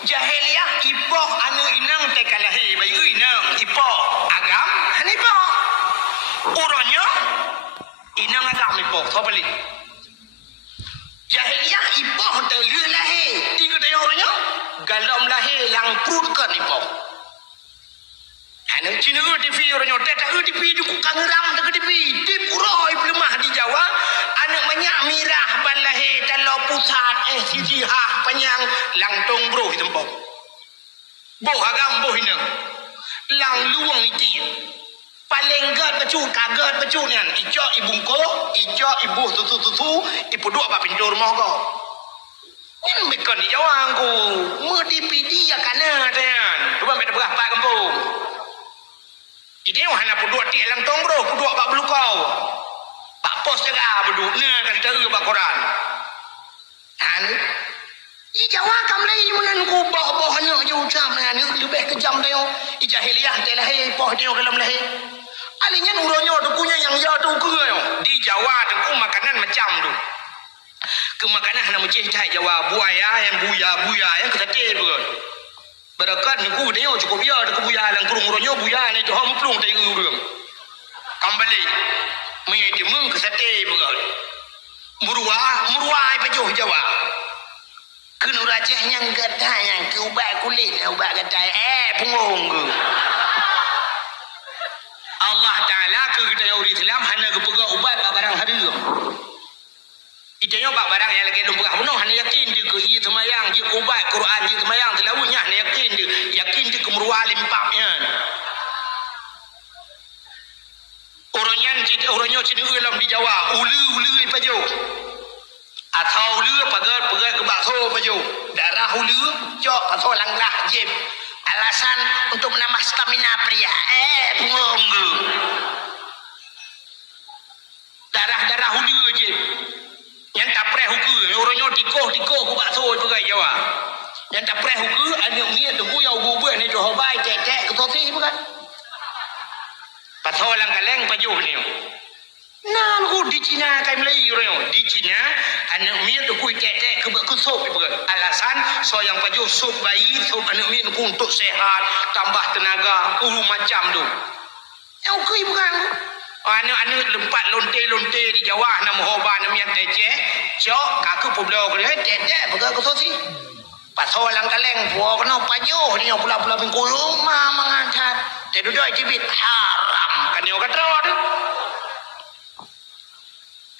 Jahiliyah ipoh anu inang teh kalahi bayu inang ipoh agam han ipoh. Uronyo inang agam ipoh thopali. Jahiliyah ipoh teh lieu lahi. Tiga teh uronyo galom lahi lang prutkan ipoh. Anu cina TV uronyo teh tak TV du kangeram tak TV. Tip uroi pelemah di Jawa anak banyak mirah balahi talo pusat siji hah panyang langtong bro di tempat. Boh agam boh inang. Lang luang iki. Paling gad becu kaget becu nian. Ijo ibungko, ijo ibu tutu ibu dua ba pintu rumah ko. Ini mekan di Jawa aku. Medipidi ya kana tan. Cuba meda berapa kampung. Jadi hana pudua ti langtong bro, pudua ba belukau. Pak pos jaga beduk ne kan kita ba Quran. Anu di Jawa kamlai menan ku boh hanya je ucap anu lebih kejam teo. Di jahiliyah teh lahi poh teo dalam lahi. Alinya uronyo tu punya yang ya tu ke yo. Di Jawa tu ku makanan macam tu. Ke makanan hana macam cai Jawa buaya yang buya yang ketete tu. Berakat ku teo cukup ya tu buya lang kurung uronyo buya ni tu hom plung teh urang. Kembali me di mung ketete begal. Muruai pajuh Jawa. Kena racah yang gadah yang ke ubat kulit ubat gadah pungung ke. Allah Ta'ala ke kita yang uri Islam hanya ke pegak ubat barang hari. Kita yang barang yang lagi lumpah penuh hanya yakin dia ke iya semayang dia ubat Quran dia semayang telawunya hanya yakin dia ke meruah limpahnya. Orangnya cina ulam di Jawa ulu paju. Atau ulu pegat ke bakso paju. Darah ulu jok bakso langlah jib. Alasan untuk menambah stamina pria. Pungung. Darah ulu jib. Yang tak preh huku. Orangnya tikoh ke bakso juga Jawa. Yang tak preh huku. Anak niat tu guyau gubah ni tu hobai cek ke tosi bukan. Bakso lang kaleng paju ni. Nan ku di Cina kai Melayu orang di Cina anak mi tu ku tek ke sup bukan alasan so yang paju sup bayi sup anak mi ku untuk sehat tambah tenaga macam tu yang kui bukan anak lempat lonte di Jawa nama hoba nama yang tecek cok kaku publo ke tek bukan ke sosi pasal lang kaleng puak kena paju ni pula pengkulung mangancat teh duduk jibit haram kan yo katro tu.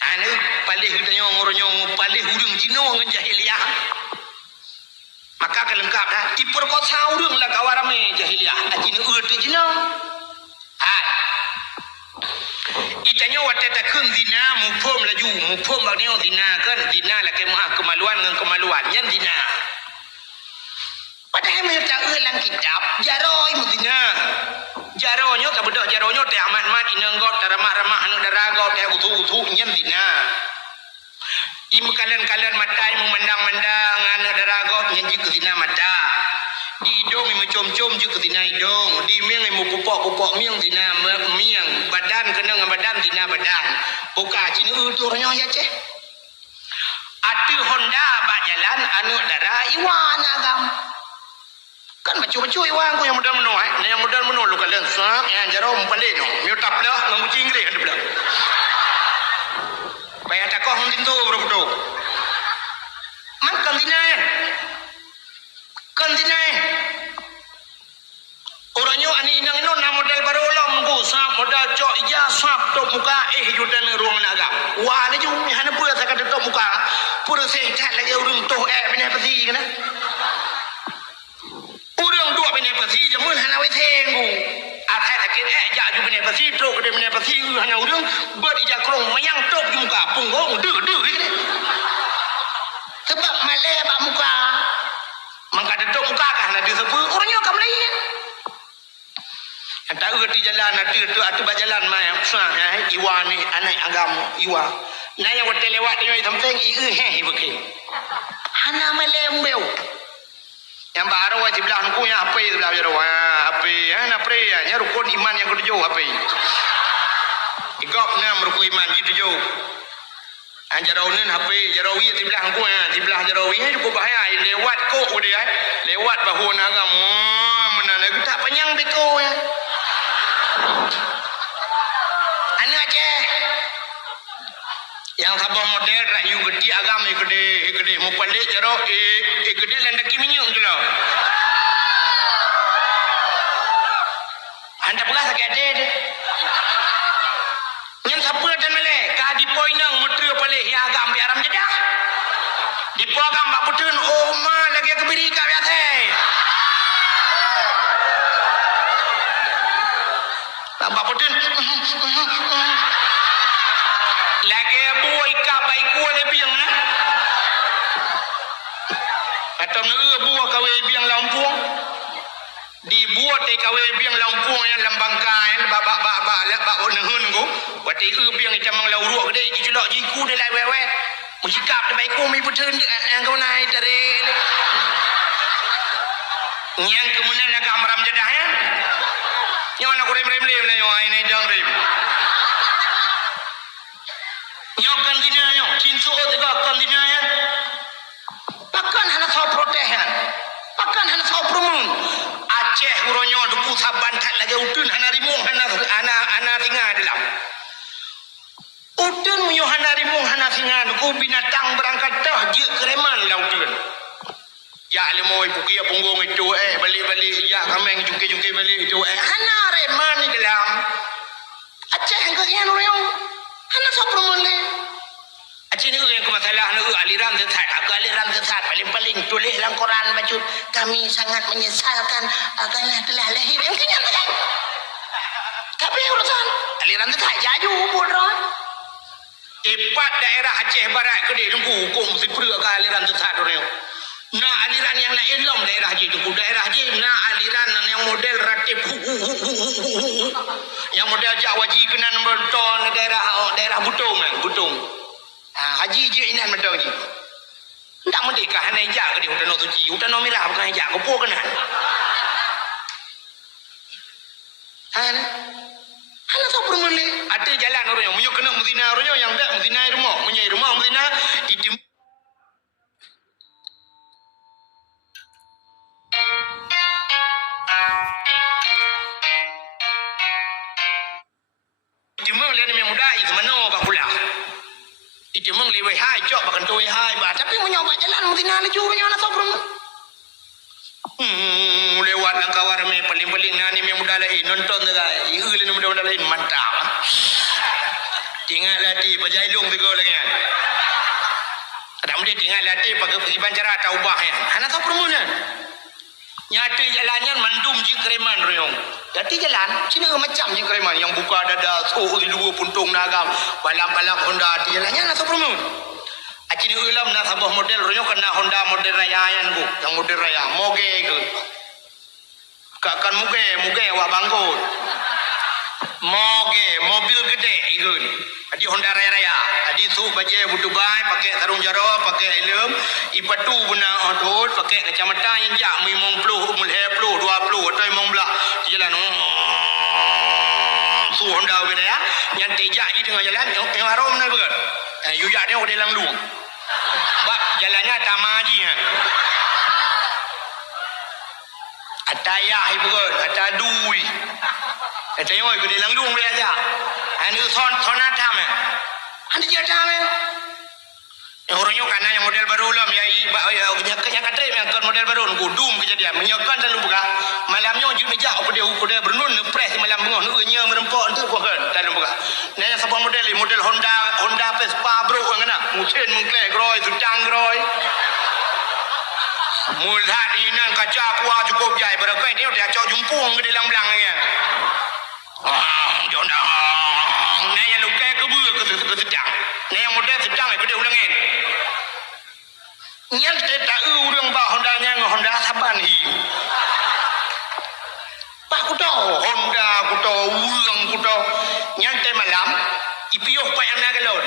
Anu palih kita ngoronyong palih hurung Cina ngan jahiliyah. Maka kelengkap dah diperkosa urang lah kawarame jahiliyah. Cina urut Cina. Hai. Itanya wate takun zina mufhum laju mufhum bagnya zina kan zina lah kemaluan dengan kemaluan yang zina. Padahal mereka ulang kitab jaroi muzina. Jaronyo tak bedah jaronyo teh amat inang got ramah anu darago teh utu nyen dina. Im kalian matai memandang anu darago nyen jiku dina mata. Di dong mi mencom-com jiku dina idong. Di miang mu pupok miang dina miang badan kena dengan badan dina badan. Buka cina utu ronyo ya ceh. Atu Honda bak jalan anu dara iwan agam. Kan bacu-bacu iwan aku yang modal menua yang modal menua lu kalian sak yang jarum paling no miutap lah ngam kucing Inggeris ada pula bayar takoh mungkin tu bro man kantina orangnya ani inang ino na modal baru lah mengku sap modal cok ija sap tok muka judan ruang naga wah ni jung hana pura sakat tok muka pura sehat lagi urung toh bina peti kana urang dua bina peti jamun hana wei tenggu atai takin ja ju bina peti tok de bina peti hana urang ber ija krong mayang tok di muka punggong de gitu sebab malai pak muka mangka de tok muka kah na disepu orangnya kam lain tak erti jalan nanti tu atu berjalan mai sang iwa ni anak agama iwa na yang hotel lewat dengan samping bekin hana melembeu yang baru wajib belah aku yang apa belah jero apa na pre ya rukun iman yang ketujuh apa igop nam rukun iman gitu jo anjaro nen apa jarawi di belah aku di belah jarawi cukup bahaya lewat kok dia lewat bahu agam mana lagi tak panjang beko ya anak je yang sabah model rayu gede agam gede mau pelik jero gede landaki minyak je lah anda pegas sakit ada yang siapa dan malay kah di poin nang mutri pelik yang agam biaram jedah di po agam bak putun oh ma lagi kebiri ka biasa bak putun lagi buai ka baik kuat biang na atau buah kawe biang Lampung dibuat kawe biang Lampung yang lambangkai bak nehun go wati biang camang lauruk gede iculok jiku de lai wewe musikap de baik ku mi putun yang kau naik dari yang kemudian agak meram jedahnya yang nak rem lah yang ini jang rem yang kan dina yang cinsu tiga kan dina ya pakan hana sau protehan pakan hana sau promun Aceh huronyo duku saban tak lagi utun hana rimung hana singa dalam utun munyo hana rimung hana singa duku binatang berangkat dah je kereman lah utun ya lemoi puki ya punggung itu balik ya kameng juke balik itu hana reman ni dalam Aceh yang kekian orang hana sau promun le Aceh ni yang masalah ni aliran sesat paling tulis dalam Quran baca kami sangat menyesalkan karena telah lahir yang kenyang kan tapi urusan aliran sesat jaju bodoh tepat daerah Aceh Barat gede tunggu hukum mesti perlu ke aliran sesat orang nah aliran yang lain lom daerah Haji tunggu daerah Haji nah aliran yang model ratib yang model Jawaji kenan berton daerah Butung Haji je inan medang je tak merdeka hanya hijak ke dia hutan suci hutan merah bukan hijak kopor kena hana tak perlu ada jalan orang yang punya kena muzina orang yang tak muzina rumah punya rumah muzina itu Timang le ni muda itu mana bakulah itu meng lewe hai cok bahkan tuwe hai bah tapi menyoba jalan mungkin ada juga yang nak sobrum lewat langkawar me paling nani me muda lain nonton juga iul ni muda lain mantap tinggal latih pajailung juga lagi ada muda tinggal latih pakai persiban cara taubah ya anak sobrum ni nyata jalannya mandum je kereman royong jadi jalan sini macam je kereman yang buka dada di dua puntung nagam balap Honda di jalannya nak promo acini ulam nak sabah model royong kena Honda model raya yang bu yang model raya moge ke kakkan muge wak bangkut moge mobil gede itu di Honda raya di su baje butuh bai pakai sarung jaro pakai helm ipatu guna otot pakai kacamata yang jak mimong puluh umul puluh 20 atau mong belah jalan su Honda gede ya yang tejak di tengah jalan yang harum na betul yujak dia udah lang luang bab jalannya tamaji kan ataya betul atadui atayoi gede lang luang dia aja anu son atam anda jadam yang orangnya karena yang model baru lah yang kata yang model baru gudum kejadian menyokan selalu buka malamnya juga jauh kuda bernun press malam bengah nunya merempok itu bukan dalam buka nanya sebuah model Honda Vespa bro ngana mucin mengklek groy sutang groy mulat inan kaca kuah cukup jai berakai ni dia cok jumpung ke dalam belang kan Honda nanya lukai ke sedang nanya model sedang ke dia ulangin yang kita tahu orang bah Honda saban hi pak kudo Honda kudo ulang kudo yang malam ipiuh pa yang nagalon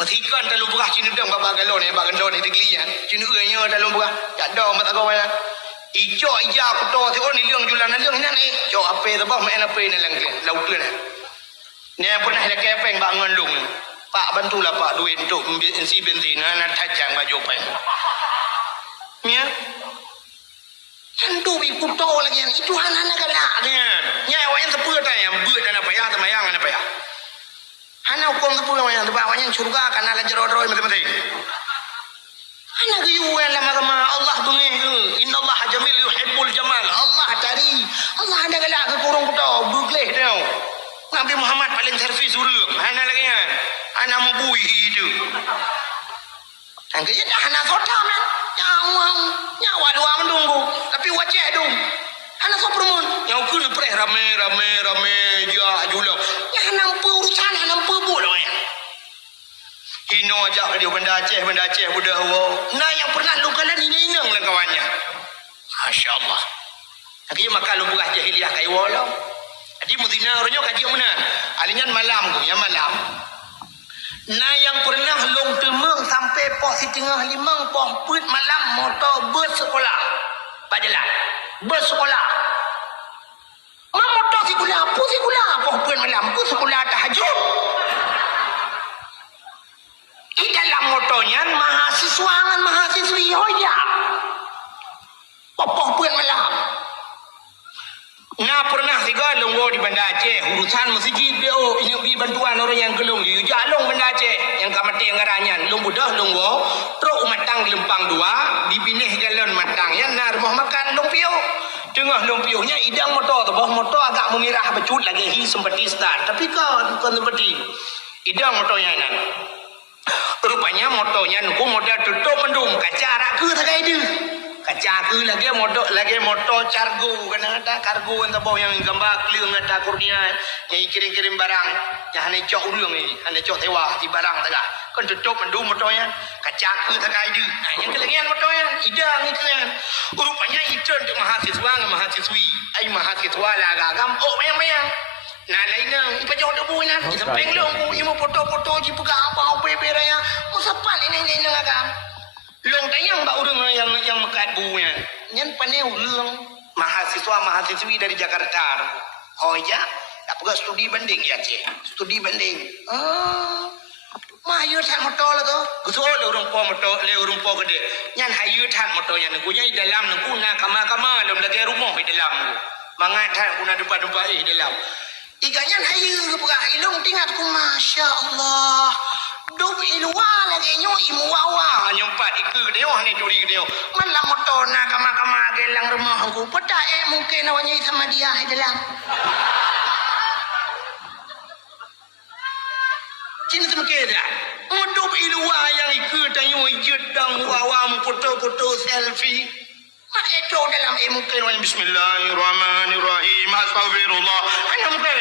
matikan dalam buka sini dong baba galon ni digli ya sini nya dalam buka tak ada mata kau ya ijo ija kudo ti on liang julan liang ni jo ape tu bah main ape ni lang laut ni ni pernah ada kepeng bangun lung pak bantulah pak duit untuk bensin nak tajang baju pen Ya. Hendu bi kuto lagi itu anak galak dia. Nya awaknya tepuk ta yang beut dan apa ya temayang apa ya. Hana hukum tepuk yang awaknya surga kana la jero-jero mati-mati. Hana giyu lama-lama Allah bungi inna Allah jamil yuhibbul jamal. Allah tadi. Allah ada galak ke kurung kuto bugleh dia. Nabi Muhammad paling servis urang. Hana lagi kan. Hana mabui itu. Angkanya dah hana sota man. Nyawa dua menunggu. Tapi wajah dong. Hana so permun. Yang kena preh rame dia julang. Ya hana urusan hana bulo ya. Kino ajak dia benda Aceh budak wow. Nah yang pernah lu kalan ini inang lah kawannya. Masya Allah. Akhirnya maka lu buka jahiliah kai walau. Adi mudina orangnya kaji mana? Alinyan malam ku, ya malam. Nah yang pernah long temeng sampai poh si tengah limang poh put malam motor bus sekolah. Bajalah. Bus sekolah. Mak motor sekolah, pu sekolah poh put malam pu sekolah tahajud. Di dalam motornya mahasiswa dengan mahasiswi hoja. Poh put malam. Nah pernah tiga longgo di Banda Aceh urusan masjid BO ini bi bantuan orang yang gelung di jalong Banda Aceh yang kamati yang ngaranyan long budah longgo truk matang lempang dua dibinih galon matang ya nah rumah makan lumpio tengah lumpionya idang motor tu bawah motor agak memirah becut lagi hi sempati start tapi kan bukan seperti idang motornya nan rupanya motornya nuku modal tutup mendung kaca raku takai dia kaca ke lagi motor cargo kena ada kargo yang tabau yang gambar clear ngata kurnia yang kirim barang yang hanya cok urang ni hanya cok tewa di barang tagah kan tutup mendung motornya kaca ke takai dia yang kelegian motornya idang itu kan rupanya itu untuk mahasiswa dengan mahasiswi ai mahasiswa lah agam oh mayang nah lain ipa jauh debu nan kita penglong imu foto-foto ji pegang apa bebe raya musapan ini agam long tayang mbak urang yang mekat bunya nyan paneu urang mahasiswi dari Jakarta oh ya tak pernah studi banding ya cik studi banding mayu tak motor lah tu gusol le urang po gede nyan hayu tak motor nyan kunya di dalam ku na kama dalam lagi rumah di dalam mangat tak guna depan dalam ikannya hayu buka ilung tingkat ku masya Allah duk ilwa lagi nyu imu wawa nyempat ikut dia ni curi dia malam motor nak kama gelang rumah aku peta mungkin awaknya sama dia dalam cinta semake dah duk ilwa yang ikut nyu jedang wawa mu foto selfie mak itu dalam mungkin awaknya bismillahirrahmanirrahim astagfirullah hanya mungkin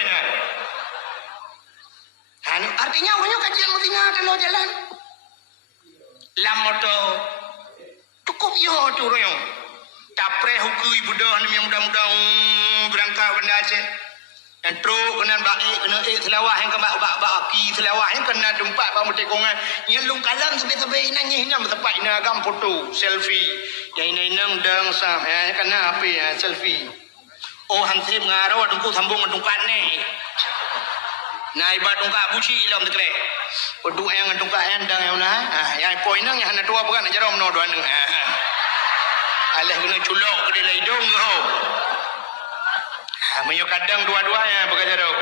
artinya awaknya kajian Medina kalau jalan lam motor cukup yo turun tapre hukui budah ni mudah-mudah berangkat Banda Aceh dan truk kena baik kena selawah yang kebak aki selawah yang kena tempat bang tekongan yang lung kalam sampai nangis nyam tempat ina agam foto selfie yang ina dang sah kena apa ya selfie oh hansip ngaro tungku sambung tungkat ni nah ibarat tungkak buci dalam tekre peduk yang tungkak yang dang yang nah yang poin nang yang hana tua bukan nak jarum no dua nang alih kena culok ke dia hidung kau menyo kadang dua-duanya bukan jarum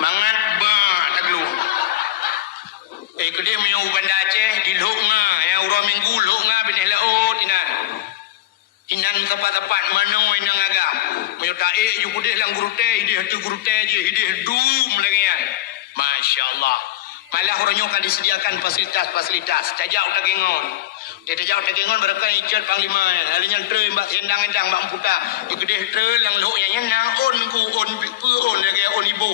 mangat ba tak lu kedai menyo Banda Aceh di lok nga yang urang minggu lok nga benih laut inan tempat-tempat mana yang agak menyertai you kudih lang gurute idih tu gurute je idih dum lagi kan Masya Allah malah orangnya akan disediakan fasilitas tajak utak gengon dia tajak utak gengon berkan icat panglima halinya tre mbak sendang-endang mbak puta ikudih tre lang lok yang nang on ku on pu on lagi on ibu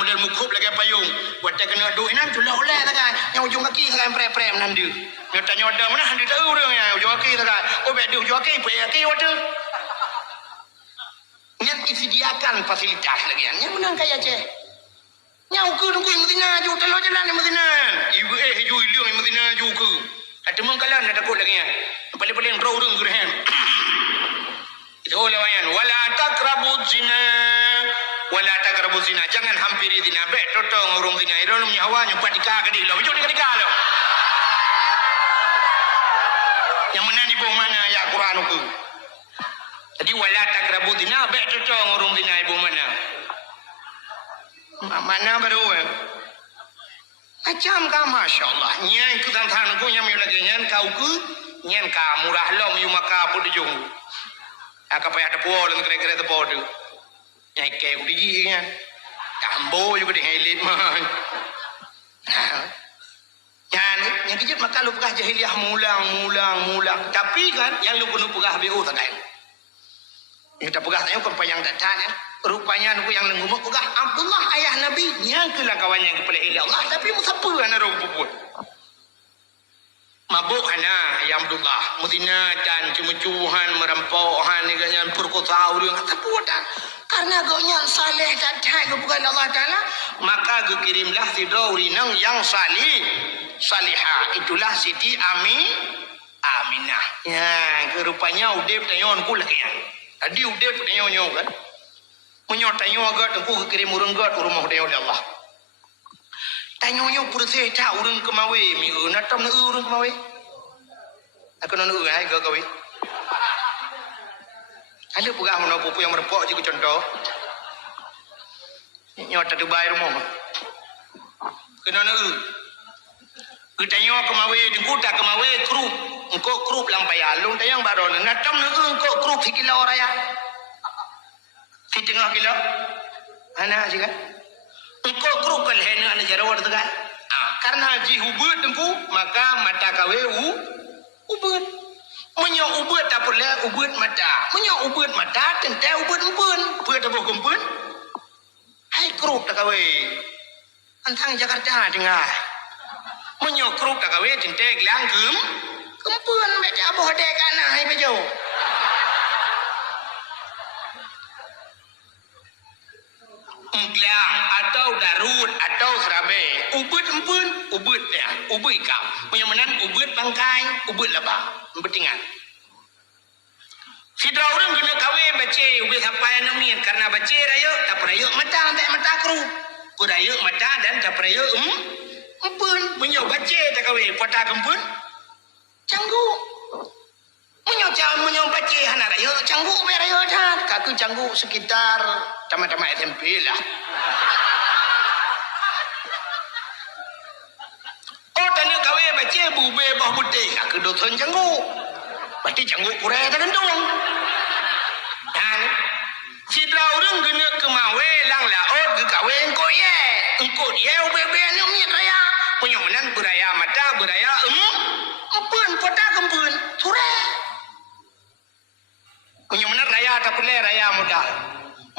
model mukup lagi payung buat tak kena duit nan tu lah oleh tak kan yang ujung kaki sekarang prem nanti dia tanya ada mana nanti tahu dia yang ujung kaki tak kan oh baik dia ujung kaki kaki water yang disediakan fasilitas lagi yang menang kaya Aceh yang ukur Medina ju telur jalan di Medina ibu ju ilu di Medina ju ke ada mengkalan ada takut lagi paling-paling roh urang gurhan itu lawan wala taqrabuz zina jangan hampiri zina baik totong urung zina irong nyawa nyupat dika ke di lo itu dika mana baru macam ka masya-Allah nyen ku tang ku nyam lagi nyen kau ku nyen ka murah lom yu maka pu dijung aka pa ada po dengan kere-kere te po tu nyai ke ku diji nya tambo yu ku di helit mah yang kijit maka lu pegah jahiliah mulang tapi kan yang lu kunu pegah BU tak kain kita pegah tanya ke payang datanya rupanya aku yang lengumuk pegah Abdullah ayah Nabi yang kelah kawan yang kepala ilah Allah tapi musapa ana rong puput mabuk ana ya Abdullah mudina dan cemucuhan merampokan dengan perkota urang tapi wadan karena gaunya saleh dan bukan Allah Taala maka kirimlah tidori nang yang salihah itulah Siti Aminah ya rupanya udep tanyon ku lagi tadi udep tanyon kan menyot tanyon agak aku kirim urang gat rumah dia oleh Allah tanyonyo purse ta urang kemawe mi natam na urang kemawe aku nanu ai ga gawe ada pegah mana pupu yang merepok je contoh nyot ada bayar rumah kena na tanyo kemawe dikuta kemawe krup engko krup lampai alung tayang baron natam na engko krup sikila oraya tengah kilo ana juga engko krup kan hena ana jarawar tegal karena haji hubut engko maka mata kawe ubut menyo ubut tak pula ubut mata menyo ubut mata tente ubut empun ubut aboh kumpun hai krup tak kawe antang Jakarta dengar menyo krup tak kawe tente gelang kumpun baca aboh dek kana hai bejo Engklang atau darut atau serabe ubut empun ubut ya ubut kau menyamanan ubut bangkai ubut lebah betingan si orang kena kawe baca ubut sampai namin karena baca raya tak raya mata tak mata kru raya mata dan tak raya empun menyo baca tak kawe pata kempun canggu menyo baca hana raya canggu be raya dah kaku canggu sekitar tamat-tamat SMP lah. Oh tanya kawe baca bube bah putih kaku dosen canggu. Berarti canggu kurang tak kentung. Dan si orang kena kemawe lang laut ke kawe engko ye. Engko dia ube-ube anu mian raya. Punya menan beraya mata beraya empun pota kempun sure. Punya menan raya tak boleh raya modal.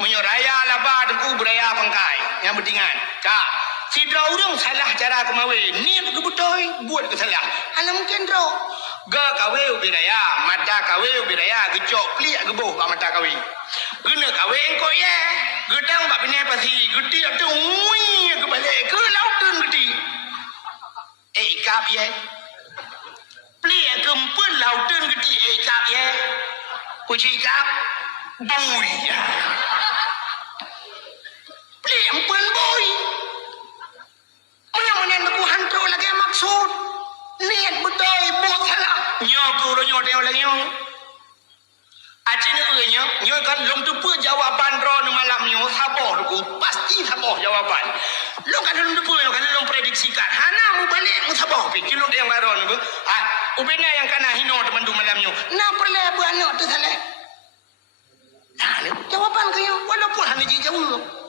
Menyoraya laba deku beraya pangkai yang betingan kak si orang salah cara kemawe ni kebetul buat kesalah ana mungkin ro ga kawe ubiraya mata kawe ubiraya gecok plik geboh pak mata kawe guna kawe engko ye gedang pak bini pasi geti atu ngui ke balik ke lautun geti ikap ye plik kempun lautun geti ikap ye kuci ikap bui ya beli empun boy menyamanan aku hantu lagi maksud niat betul buat salah nyoku nyo lagi nyo acina nyo kan long tu pe jawaban ro malam nyo saboh aku pasti saboh jawaban lo kan long tu pe kan long prediksikan hana mu balik mu saboh pikir lo yang baron bu ubena yang kana hino teman tu malam nyo na perle bu anak tu salah jawaban kayo walaupun hanya jauh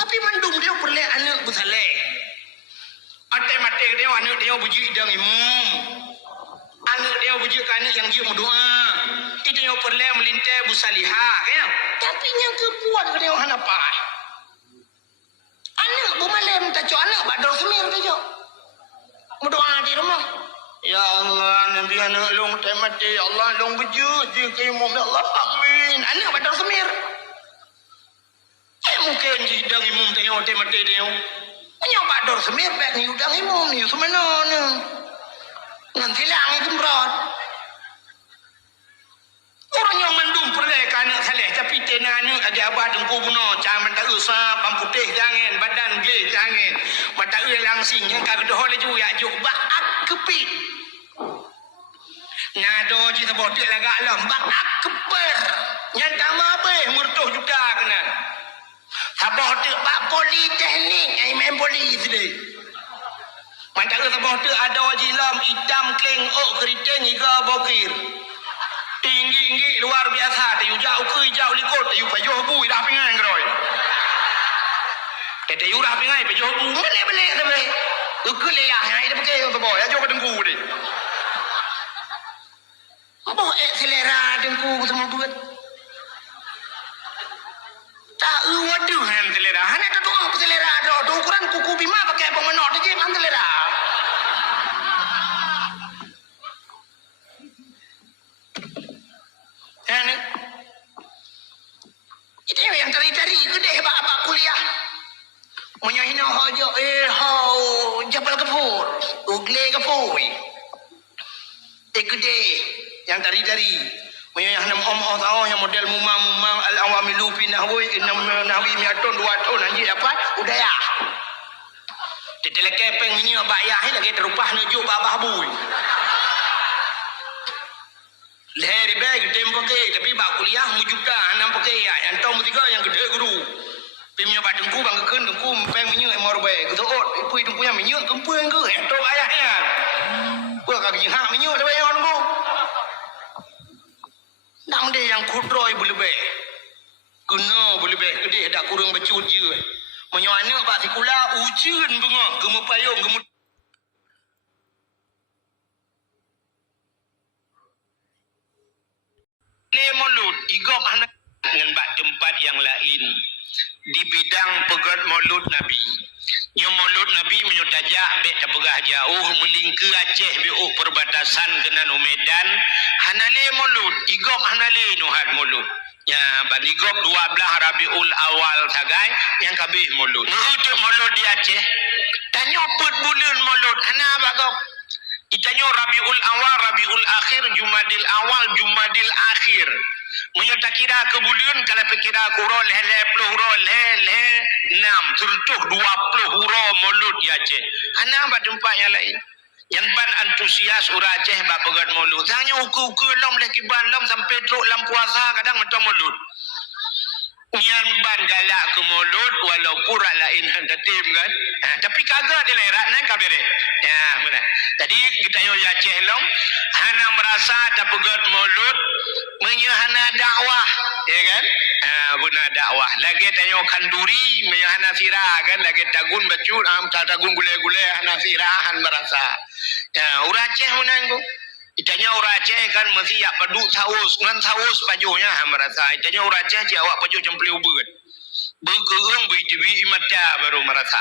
tapi mendung dia perle anak bersaleh mate dia anak dia buji dang imam anak dia buji anak yang dia berdoa itu yang perle melintai busalihah ya tapi yang kepuat dia hana apa anak bumalem tak cok anak bador semir tak cok berdoa di rumah ya Allah nabi anak long mati ya Allah long buji ke imam ya Allah amin anak bador semir mungkin jidang imum tayo te mate dia punya bador semir bet ni udang imum ni semana ni nanti lang itu berat orang yang mendung perle kana saleh tapi tenana ada abah dengku buno caman tak usah pamputih jangan badan ge jangan mata langsing yang kagak doh laju ya juk baak kepit ngado ji sebot lagak lam baak keper yang tama be murtuh juga kena Sabah tu pak politeknik ai Pantara sabah tu ada jilam hitam keng ok keriting iga bokir. Tinggi luar biasa. Tayu jauh ke jauh likut. Tayu pajuh bui dah pingai keroi. Tayu dah pingai pajuh bui. Balik balik. Ke leah yang ada pakai yang sabah. Ya jauh ke dengku ni. Apa selera dengku semua buat? Tak waduh han selera. Han ada doang selera ada. Ukuran kuku bima pakai abang menor tu je han selera. Han itu yang cari-cari gede abak kuliah. Punya hina haja Jabal Gafur. Ugle Gafur. Gede yang cari-cari. Yang nam tahu yang model mumang al-awamilu fi nahwi nahwi mi'atun 200 anjir dapat udaya. Tetele kepeng ni abak yah ni lagi terupah nujuk babah bui. Leher bag tem pakai tapi bak kuliah mujuta enam pakai yang tahu tiga yang gede guru. Pimnya bak dengku bang keun dengku peng minyak emor bag getot ipui dengku yang minyak kempeng ke yang tahu ayahnya. Gua kaki hak minyak dah bayar dengku. Nam dia yang kudroi boleh baik. Kena boleh baik. Kedih tak kurang becut je. Menyuana pak sekolah ujian bengah. Gemuk payung, gemuk. Maulud. Igok anak dengan bak tempat yang lain. Di bidang pegat maulud Nabi. Yang maulud Nabi menyutajak bek tak pegah jauh. Melingka Aceh bek perbatasan kena Medan. Hanale maulud. Igok hanale nuhat maulud. Ya, ban igok 12 Rabiul Awal sagai yang kabih maulud. Nuhut maulud di Aceh. Tanya put bulan maulud. Hana bagok. Itanya Rabiul Awal, Rabiul Akhir, Jumadil Awal, Jumadil Akhir. Menyata kira ke bulan kalau kira kurol hele plural hele 6 tertuh 20 huruf maulud di Aceh. Hana bak tempat yang lain. Yang ban antusias ura Aceh bak pegat maulud. Hanya uku-uku lom leki ban lom sampai truk lam puasa kadang mentang maulud. Yang ban galak ke maulud walaupun lain hantatim kan. Tapi kagak di lerak naik kabere. Ya benar. Jadi kita yo Aceh lom hana merasa tak pegat maulud menyahana dakwah ya kan. Benar dakwah. Lagi tanyo kanduri menyahana sirah kan lagi tagun bacun tagun gule-gule hana sirahan merasa. Ura Aceh menanggu. Itanya ura Aceh kan mesti ya peduk saus ngan saus pajuhnya merasa. Itanya ura Aceh jawab pajuh cempli ubud. Bergeung beritibi imata baru merasa.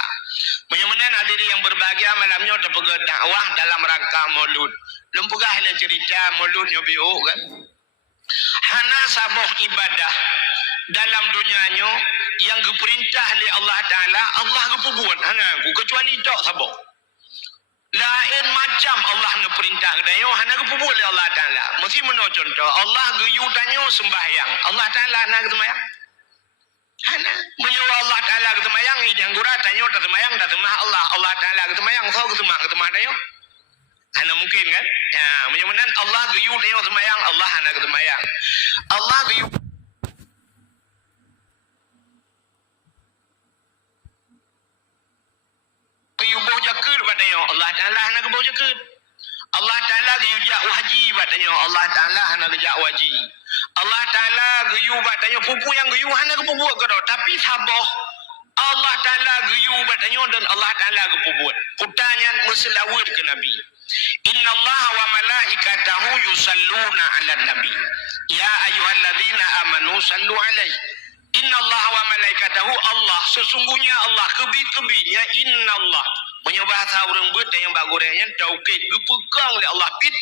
Menyamanan hadiri yang berbahagia malamnya terpegat dakwah dalam rangka maulud. Lempugah ile cerita maulud nyobiu kan. Hana saboh ibadah dalam dunianya yang diperintah oleh Allah Ta'ala Allah kepubuat hana aku kecuali tak saboh. Lain macam Allah nak perintah kedayo hana kepubuat oleh Allah Ta'ala. Mesti menurut contoh Allah geyu tanya sembahyang. Allah Ta'ala nak sembahyang. Hana menyuruh Allah Ta'ala ke sembahyang yang gura tanya tak sembahyang tak sembah Allah. Allah Ta'ala ke sembahyang so ke sembah tanya. Hana mungkin kan? Ya, menyamanan Allah geyu tanya sembahyang Allah hana ke sembahyang. Allah geyu bau jakut katanya Allah Ta'ala hana ke bau jakut. Allah Ta'ala gejak haji katanya Allah Ta'ala hana gejak haji. Allah Ta'ala geyu katanya pupu yang geyu hana ke pupu ke tapi saboh Allah Ta'ala geyu katanya dan Allah Ta'ala ke pupu. Putanya meselawat ke Nabi. Inna Allah wa malaikatahu yusalluna 'alan nabi. Ya ayyuhalladzina amanu sallu 'alaihi. Inna Allah wa malaikatahu Allah sesungguhnya Allah kebi-kebinya inna Allah. Punya bahasa orang buat yang bagusnya taukid dipegang oleh Allah bit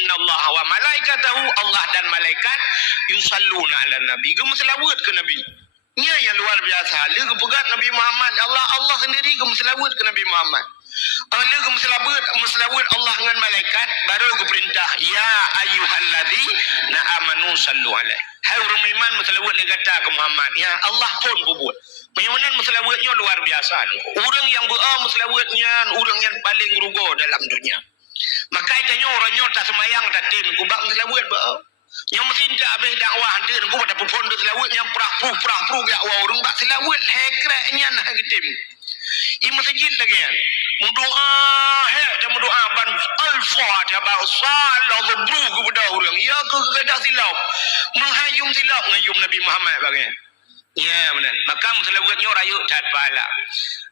inna Allah wa malaikatahu Allah dan malaikat yusalluna 'alan nabi. Gemeselawat ke Nabi. Nya yang luar biasa. Dia kepegat Nabi Muhammad Allah sendiri gemeselawat ke Nabi Muhammad. Dia gemeselawat Allah dengan malaikat baru keperintah ya ayyuhalladzina amanu sallu alaihi. Hai orang iman meselawat dia kata ke Muhammad ya Allah pun berbuat. Bagaimana meselawatnya luar biasa. Orang yang meselawatnya orang yang paling rugo dalam dunia. Maka itanya orangnya tak semayang tak tin kubak meselawat yang mesti tak habis dakwah nanti aku pada pun selawat yang prah-pru dakwah orang tak selawat hekreknya nak ketim. Ini masjid lagi kan. Doa Fatihah ba salah zubru kepada orang ya ke kedah silap menghayum silap ngayum Nabi Muhammad bagian ya benar maka musalawat nyo rayu dat pahala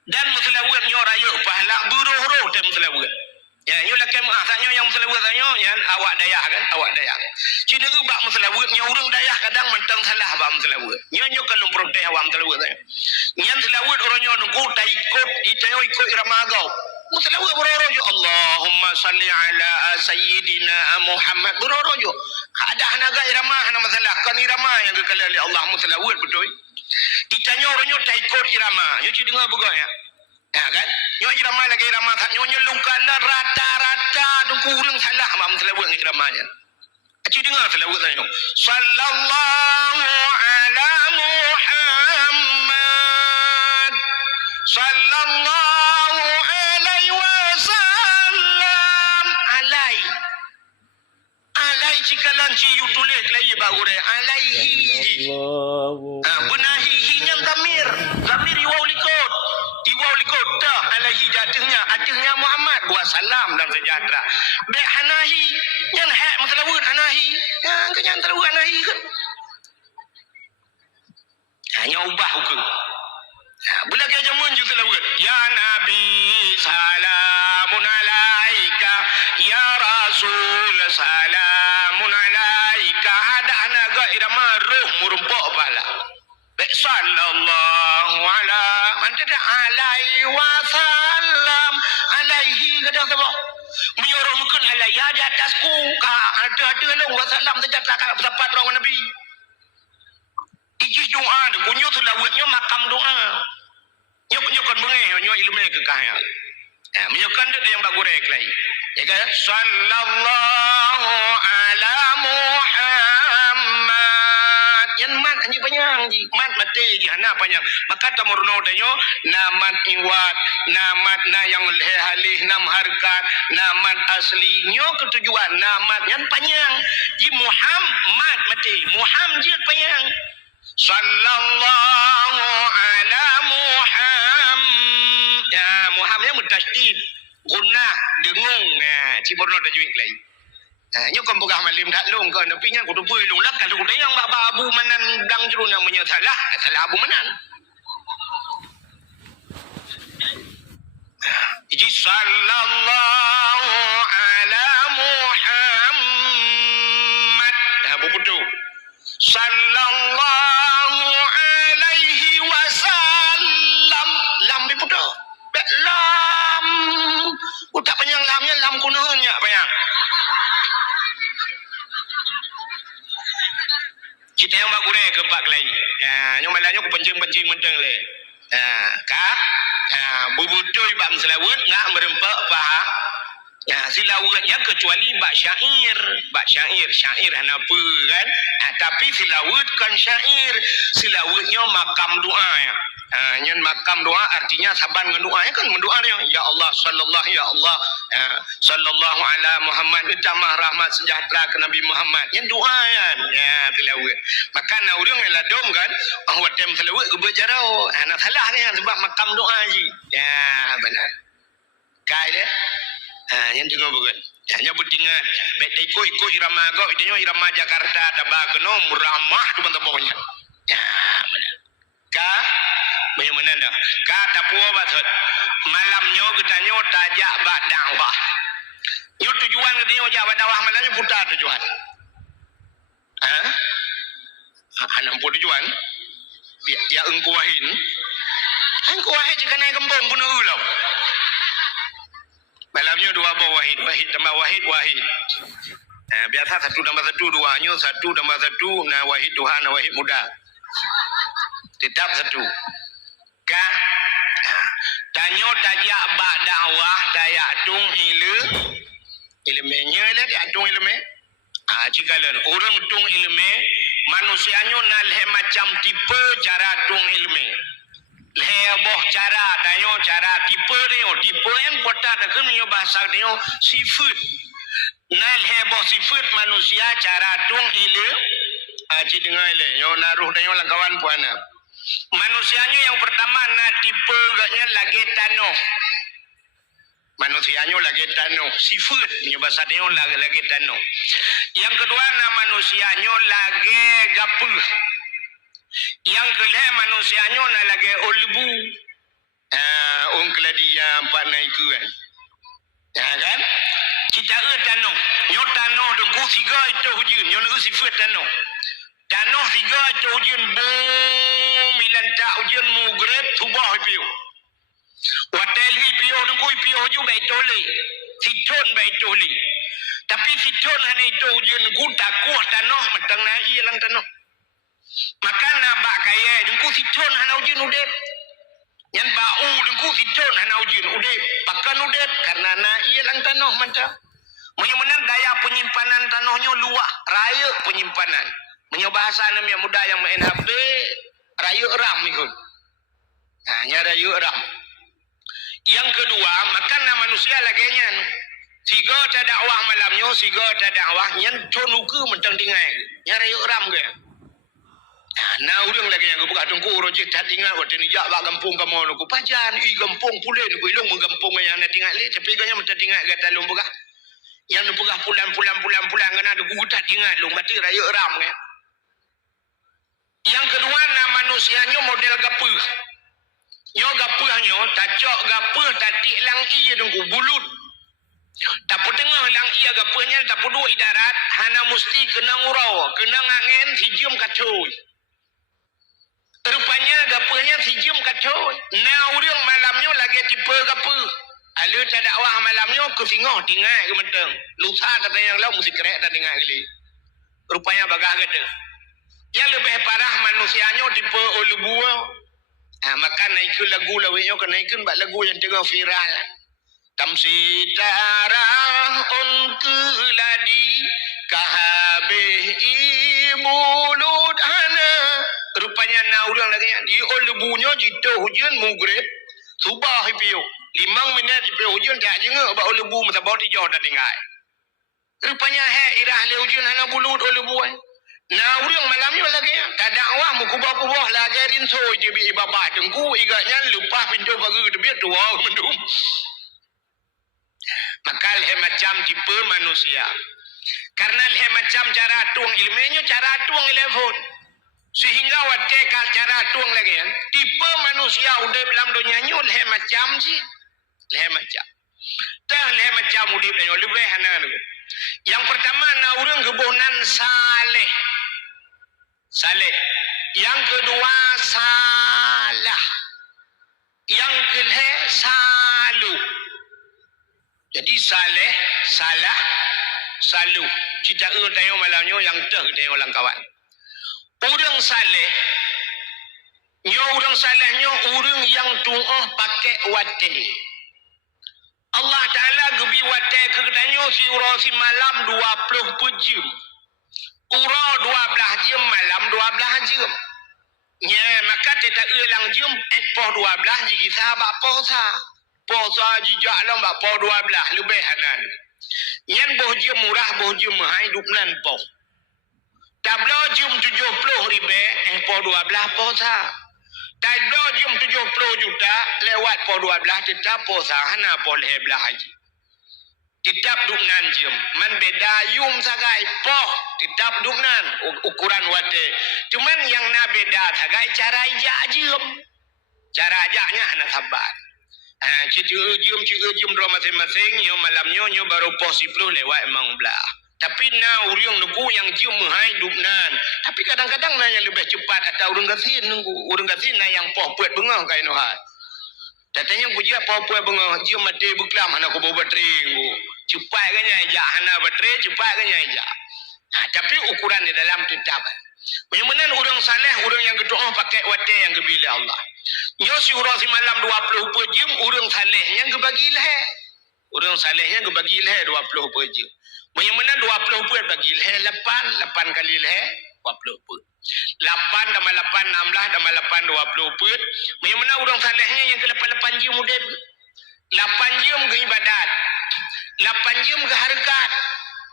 dan musalawat nyo rayu pahala buruh-ruh dan musalawat ya nyo lakem asalnya yang musalawat nyo ya awak dayah kan awak dayah cina tu bak musalawat nyo orang dayah kadang mentang salah bak musalawat nyo kalau protes awak musalawat nyo musalawat orang nyo nunggu tak ikut itayo ikut irama agau musalawat berorojo Allahumma salli ala sayyidina Muhammad berorojo ada hanaga irama hana masalah kan irama yang kekali Allah musalawat betul ditanya orangnya tak ikut irama nyo ci dengar bukan ya kan nyo irama lagi irama tak nyo nyelungkala rata-rata duk urang salah mam selawat iramanya ci dengar selawat nyo sallallahu ala Muhammad sallallahu alaihi wasallam alai cikalan ci yutulis lagi bagure alaihi benahi hinyang damir iwau likot dah alaihi jatuhnya Muhammad wa salam dan sejahtera be hanahi yang hak masalawat hanahi yang kenyan terlalu hanahi kan hanya ubah hukum bila ke jamun ju selawat ya nabi salamun alaika ya rasul salamun alaika hadana ga irama ruh murumpok pala sallallahu ala mantada alaihi wasallam alaihi kadang sebab menyuruh mungkin alaihi di atasku ka ada lu wasallam sejak tak dapat orang nabi iji doa de kunyo selawatnya makam doa nyok kon bengeh nyo ilmu kekaya menyokan dia yang bagurek lai ya kan sallallahu ala Muhammad yan mat anji panyang ji mat mati ji hana panyang maka tamurno danyo namat iwat namat na yang halih nam harkat namat asli nyo ketujuan namat yan panyang ji Muhammad mati Muhammad ji panyang sallallahu ala Muhammad ya Muhammad yang mutasydid guna dengung ciborno tajwid lai nyo kon bogah malim dak long kon tapi nya kudu pui long lak kalau kudu yang baba abu manan dang juru namanya salah abu manan iji sallallahu ala Muhammad abu putu sallallahu alaihi wasallam lam bi putu lam utak penyang lamnya lam kunanya penyang kita yang bagure ke bak lai nyo malanya ku pencing menteng le bubutoi bak selawat ngak merempak bah silawatnya kecuali bak syair hana apa kan tapi silawat kan syair silawatnya makam doa nyen makam doa artinya saban ngedoa kan mendoa ya Allah sallallahu ala Muhammad utamah rahmat sejahtera ke Nabi Muhammad nyen doa kan tilawat maka na urang ladom kan bahwa tem tilawat berjarau ana salah kan sebab makam doa ji benar kai dia nyen tengok bukan hanya bertingat baik ikut irama go irama Jakarta tabagno muramah tu bentuknya benar bagaimana dah kata puas batot malamnya getanyo tajak badang bah nyo tujuan getanyo jak badang bah malamnya putar tujuan anak pun tujuan ya engkau wahin jika naik kembang pun ulau malamnya dua bawah wahid tambah wahid biasa satu tambah satu dua nyo satu tambah satu nah wahid Tuhan nah wahid muda tetap satu kan tanyo tajak bak dakwah dayak tung ilmenya le tung ilme cikalan orang tung ilme manusianya na leh macam tipe cara tung ilme leh boh cara tanyo cara tipe yang kota takun nyo bahasa dia sifat na leh boh sifat manusia cara tung ilmu dengar le yo naruh tanyo langkawan puana manusianya yang pertama na tipe gaknya lagi tanoh Manusianya lagi tanu, sifat nya bahasa dia lagi tanu. Yang kedua na manusianya lagi gapuh. Yang kelima manusianya na lagi olbu. Ong keladi yang empat naik kan. Ya kan? Kita tanu, nyo tanu dengku tiga itu hujun, nyo nu sifat tanu. Tanu tiga itu hujun milan tak hujun mugrib tubah piu. Watel piu dengku piu hujun baik tole. Fiton baik tole. Tapi fiton hanya itu hujun ku takuh tanu mentang na iya lang tanu. Maka nabak kaya dengku fiton hanya hujun udep. Yang bau dengku fiton hanya hujun udep. Pakan udep karena na iya lang tanu mentang. Menyemenan daya penyimpanan tanahnya luah, raya penyimpanan. Menyebahasa nama yang muda yang main HP, raya ram ikut. Nah, nya raya ram. Yang kedua, makan manusia lagi nya. Siga tak dakwah malamnya, siga tak dakwah nya conuke mentang tingai. Nya raya ram ke. Nah, urang lagi yang buka tungku rojek tak tinggal waktu ni jak bak kampung kamu nuku pajan i kampung pule nuku ilung mengkampung yang nak tinggal le tapi ganya mentang tinggal kata lung buka. Yang nu pegah pulang kena ada gugat ingat lu mati raya ram kan. Yang kedua nama manusianya model gapuh. Nyo gapuhnya tacok gapuh tatik lang iya dengku bulut. Tapi tengah lang iya gapuhnya tapi dua idarat hana mesti kena ngurau, kena ngangen si jum kacoy. Rupanya gapuhnya si jum kacoy. Nah urang malamnya lagi tipe gapuh. Alu tak dakwah malamnya ke singoh tinggal ke menteng. Lusa kata yang lain mesti kerek tak tinggal kali. Rupanya bagah kata. Yang lebih parah manusianya tipe olubu. Maka naikkan lagu lawinyo kan naikkan bak lagu yang tengah viral. Tamsitara on keladi kahabeh imulut hana. Rupanya naurang lagi yang di olubunya jito hujan mugrib. Subah hipiyo. 5 minit hipiyo hujan tak jengak bak olubu masa bawa tijau tak tinggal. Rupanya irah le hujan hana bulut olubu. Nah urang malamnya lagi tak dakwah mukubah-kubah lagi rinso je bi ibabah dengku igaknya lupa pintu bagi dia tua mendum. Maka leh macam tipe manusia. Karena leh macam cara tuang ilmunya cara tuang telefon. Sehingga watekal cara tuang lagi kan. Tipe manusia udah dalam dunia ni leh macam sih. Leh macam. Tah leh macam udah dalam lebih hana. Yang pertama na urang kebonan saleh. Saleh. Yang kedua salah. Yang ketiga salu. Jadi saleh, salah, salu. Cita tayo malamnya yang teh tayo lang kawan. Urang saleh. Nyo urang salehnya urang yang tuah pakai wate. Allah Ta'ala gebi wate kedanyo si urasi malam 20 jam. Urau 12 jam malam 12 jam. Ya, maka kita ulang jam poh 12 jadi sahabat posa. Posa jejak lah mbak poh 12 lebih hanan. Yang boh jam murah boh jam mahal 26 poh. Tablo jam 70 ribu poh 12 posa. Tablo jam 70 juta lewat poh 12 tetap posa hana poh leblah haji. Tetap duknan jam. Man beda yum sagai poh tetap duknan ukuran wate. Cuman yang na beda sagai cara ijak jam. Cara ajaknya anak sabar. Cium dua masing-masing nyo malamnya nyo baru poh 10 lewat emang belah. Tapi na uriang nuku yang jam mahai duknan. Tapi kadang-kadang na yang lebih cepat atau urang gasin nunggu. Urang gasin na yang poh puat bengah kai no hat. Katanya pujian poh puat bengah jam mati buklam anak ko baterai. Cepat kan aja hana baterai cepat kan aja. Tapi ukuran di dalam tetap. Bagaimana orang saleh orang yang berdoa pakai wate yang kebila Allah. Nyo si urang si malam 20 jam orang salehnya kebagi leh. Orang salehnya kebagi leh 20 jam. Bagaimana 20 bagi leh 8 kali leh 20 pun. 8 tambah 8 16 tambah 8 20 bagaimana orang salehnya yang ke 8 jam mudah 8 jam ke ibadat 8 jam ke harkat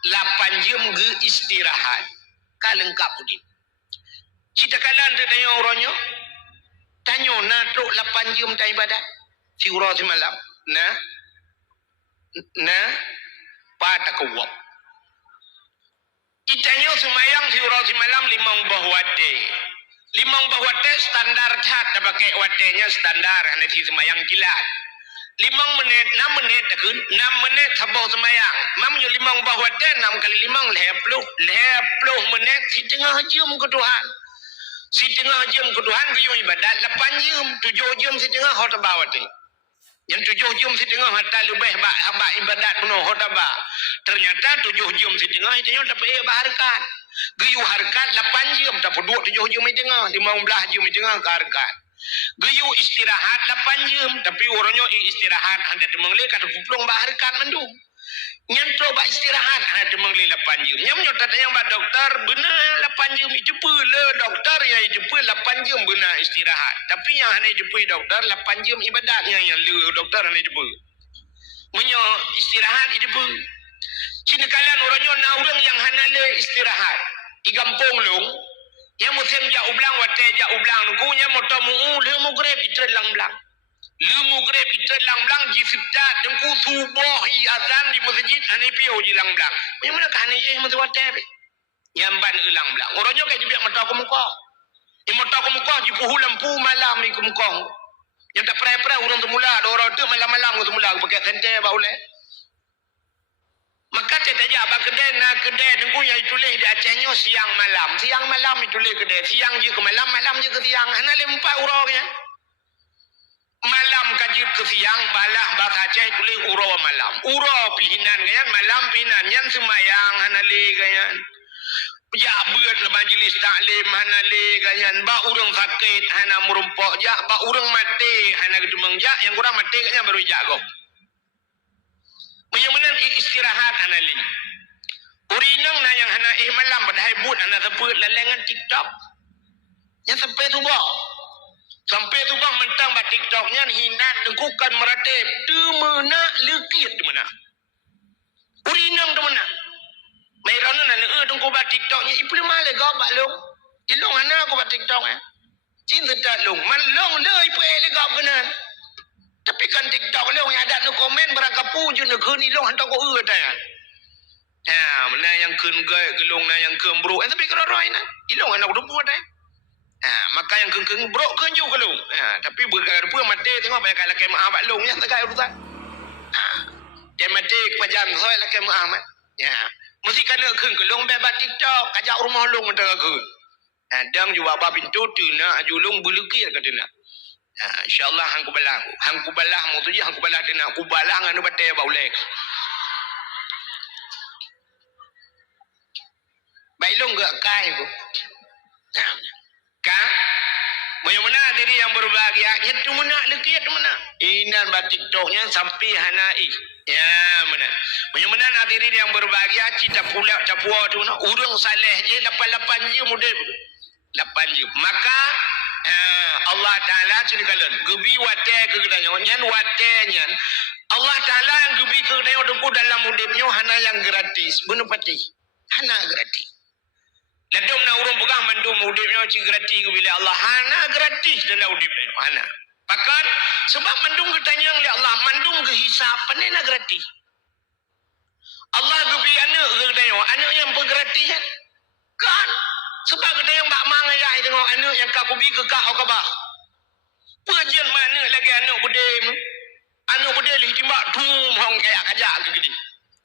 8 jam ke istirahat ka lengkap udip cita kalan tanya orangnya tanya na tu 8 jam tak ibadat si urang semalam nah Nah, pada kuwak. Itanya semayang si urang si malam limang bah wate. Limang bah wate standar cat dah pakai watenya standar hanya si semayang kilat. 5 menit, 6 menit takun, 6 menit sabau semayang. Mamnya limang bah wate 6 kali 5 10 menit si tengah jam ke Tuhan. Si tengah jam ke Tuhan guyung ibadat 8 jam, 7 jam si tengah hot bawat ni. Yang 7 jam si tengah hatta lebih hamba ibadat penuh hot ba. Ternyata 7 jam si tengah itu dapat harkat. Guyu harkat 8 jam dapat 7 jam di tengah, 15 jam di tengah ke harkat. Guyu istirahat 8 jam tapi orangnya istirahat hanya demengle kata puplong ba harkat mendung. Nyanto ba istirahat hanya demengle 8 jam. Nyam nyota yang ba doktor benar 8 jam itu pula doktor yang itu pula 8 jam benar istirahat. Tapi yang hanya itu doktor 8 jam ibadatnya yang lu doktor hanya itu. Menyo istirahat itu pun. Cina kalian orangnya na orang yang hanya le istirahat. Di kampung long yang musim ja ublang wate ja ublang nukunya motomu le mu grep itu lang blang. Le mu grep itu lang blang ji sibta dengku subuh azan di masjid hanya piau ji lang blang. Mana kan ye mu wate be. Yang ban ulang blang. Orangnya kayak jibiak mata aku muka. Yang mata aku muka ji puhu lampu malam iku muka. Yang tak pernah orang semula orang tu malam-malam semula pakai sente bauleh. Maka saya tanya abang kedai nak kedai dengku yang tulis di Acehnya siang malam itu tulis kedai siang je ke malam je ke siang hana lempat urangnya malam kaji ke siang balah bahasa Aceh tulis urang malam pihinan kan malam pihinan yang semayang hana le kan ya buat majlis taklim hana le kan ba urang sakit hana merumpok ja ba urang mati hana gedemeng ja yang kurang mati kan baru jago menyamanan istirahat analin. Urinang na yang hana malam pada haibut hana sebut lalengan TikTok. Yang sampai tu bah. Sampai tu bah mentang bah TikToknya hinat dengkukan meratip. Tu mana lekit tu mana. Urinang tu mana. Mai rana na dengku bah TikToknya ipu male gau bah long. Ilong hana aku bah TikTok Cinta tak long. Man long le ipu ele gau kenan. Tapi kan TikTok long yang ada nu komen berangkat puju nu kini long hantar ko tanya. Ya, mana yang kun gay gelong na yang kun bro. Tapi kalau roy na, ilong anak udah buat maka yang kun bro kun juga gelong. Tapi berkata pun mati tengok banyak kalau kem abak long yang tegak urusan. Dia mati kepajan soal lah kem amat. Ya, mesti kena kun gelong bebas TikTok kajak rumah long tengah kun. Dam juga apa pintu tu na ajulung bulukir kata nak. InsyaAllah hangku balah mu tu je hangku balah dia nak kubalah nganu batai baulek. Bailong gak kai bu. Ka mana diri yang berbahagia itu mana lekit mana. Inan ba TikToknya sampai hanai. Ya mana. Mana diri yang berbahagia cita pula capua tu na urang saleh je 88 je mudah. 8 je. Maka Allah Ta'ala ceritakan gebi wate ke kedanya nyan wate nyan Allah Ta'ala yang gebi ke kedanya dengku dalam hidupnya hana yang gratis benar pati hana gratis ladum na urung pegang mandum hidupnya ci gratis ke bila Allah hana gratis dalam hidupnya hana pakan sebab mandum ketanya oleh Allah mandum ke hisap panena gratis Allah gebi anak ke kedanya anak yang bergratis kan sebab kita yang bak mang ayah tengok anak yang kakubi ke kah kabah. Penjen mana lagi anak bedem. Anak bedem li timbak tum hong kayak kajak ke gini.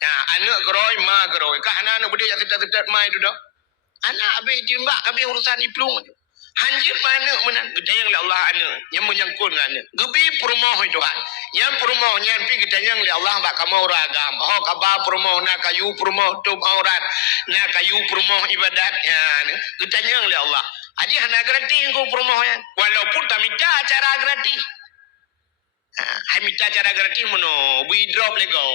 Nah, anak geroi ma geroi. Kah anak bedem yang tetat-tetat mai tu dah. Anak habis timbak habis urusan iplung. Hanjir mana menan kita yang Allah anak yang menyangkut anak. Gebi perumoh itu kan. Yang perumohnya pi kita yang Allah bak kamu ragam. Oh kabah perumoh na kayu perumoh tub aurat. Na kayu perumoh ibadat ya. Kita yang Allah. Aji hana gratis ko perumohnya. Walaupun tak minta cara gratis. Hai minta cara gratis mono. We drop lego.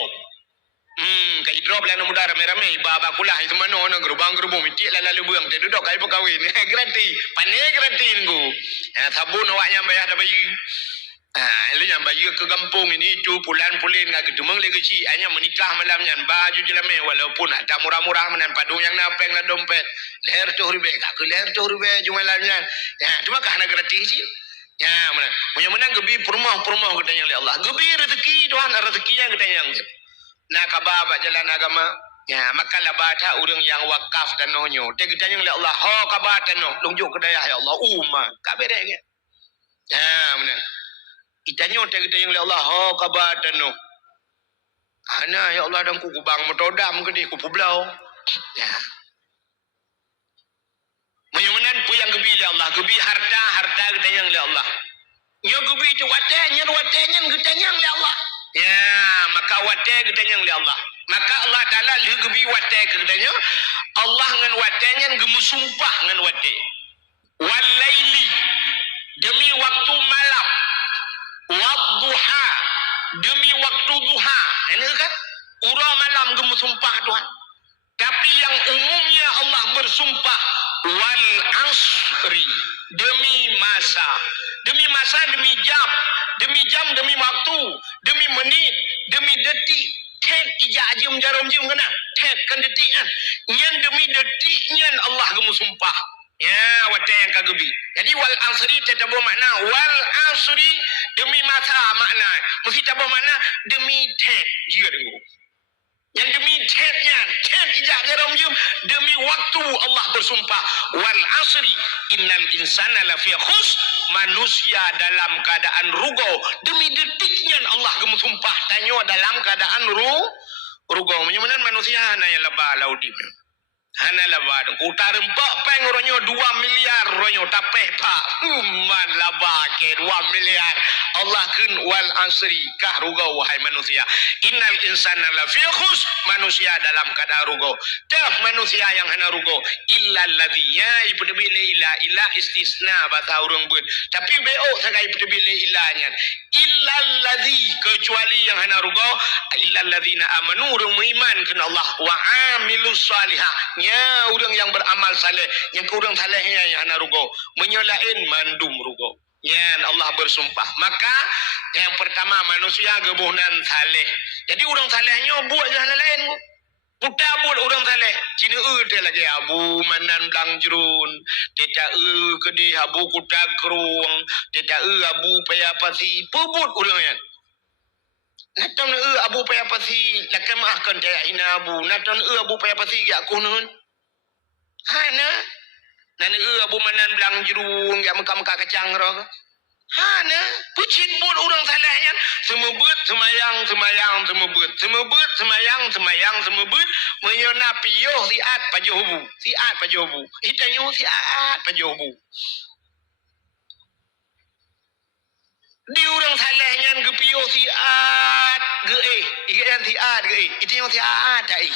Kai drop lah muda rame-rame baba kulah itu mana orang gerubang-gerubung mitik lah lalu buang tu duduk kai berkahwin gratis pandai gratis ku sabun awaknya bayar dah bayi lu yang bayi ke kampung ini tu pulan-pulin ngak gedemeng lagi kecil hanya menikah malamnya baju jelame walaupun tak murah-murah menan padung yang napeng lah dompet leher tu ribe kak ke leher tu ribe jualannya cuma kah nak gratis sih ya mana menang gebi perumah katanya oleh Allah gebi rezeki Tuhan rezekinya katanya Nak khabar bak jalan agama. Ya, maka labata orang yang wakaf tanahnya. Dia tanya oleh Allah, "Ha khabar tanah, tunjuk ke daya ya Allah." Kak bedek ke? Ha, benar. Itanya dia tanya oleh Allah, "Ha khabar tanah." Ana ya Allah dan ku kubang metodam ke dia ku publau. Ya. Menyumenan pu yang gebi oleh Allah, gebi harta ketanya oleh Allah. Nya gebi tu watenya ketanya oleh Allah. Ya, maka wate ketanya oleh Allah. Maka Allah Ta'ala gebi wate ketanya Allah ngan watenya gemusumpah ngan wate. Wal laili demi waktu malam. Wadduha demi waktu duha. Ini kan urang malam gemusumpah Tuhan. Tapi yang umumnya Allah bersumpah wal asri demi masa demi jam demi waktu demi menit demi detik tek ijak jam jarum jam kena tek kan detik kan nyan demi detiknya Allah gemu sumpah ya wate yang kagebi jadi wal asri tetabu makna wal asri demi masa makna mesti tabu makna demi tek dia dengu yang demi tetnya, tet ijak jarum jum demi waktu Allah bersumpah wal asri innal insana lafi khus manusia dalam keadaan rugo demi detiknya Allah gemusumpah tanyo dalam keadaan rugo menyamanan manusia hana yang lebah laudip hana labad utar empat peng ronyo 2 miliar ronyo tapeh pak man labah ke 2 miliar Allah kun wal asri kah rugo wahai manusia innal insana lafi khus manusia dalam keadaan rugo dah manusia yang hana rugo illa alladhiya ibdabile ila istisna bahasa urang bun tapi beo sagai ibdabile ilanya illa alladhi kecuali yang hana rugo illa alladhina amanu urang beriman kepada Allah wa amilus salihah nya urang yang beramal saleh yang kurang salehnya yang hana rugo menyelain mandum rugo ya Allah bersumpah maka yang pertama manusia gebuhnan saleh jadi urang salehnya buat jalan lain putabul urang saleh cina teh lagi abu manan blang jerun teta kedi abu kutak kerung teta abu paya pasi pubut urang yan naton abu paya pasi lakam ahkan teh ina abu naton abu paya pasi ya kunun hana nan abu manan blang jerung ya meka-meka kacang roh hana pucit bud urang salehnya semebut semebut semebut menyona piyoh siat pajobu itanyo siat pajobu di urang salehnya gepiyoh siat ge ikan siat ge itanyo siat dai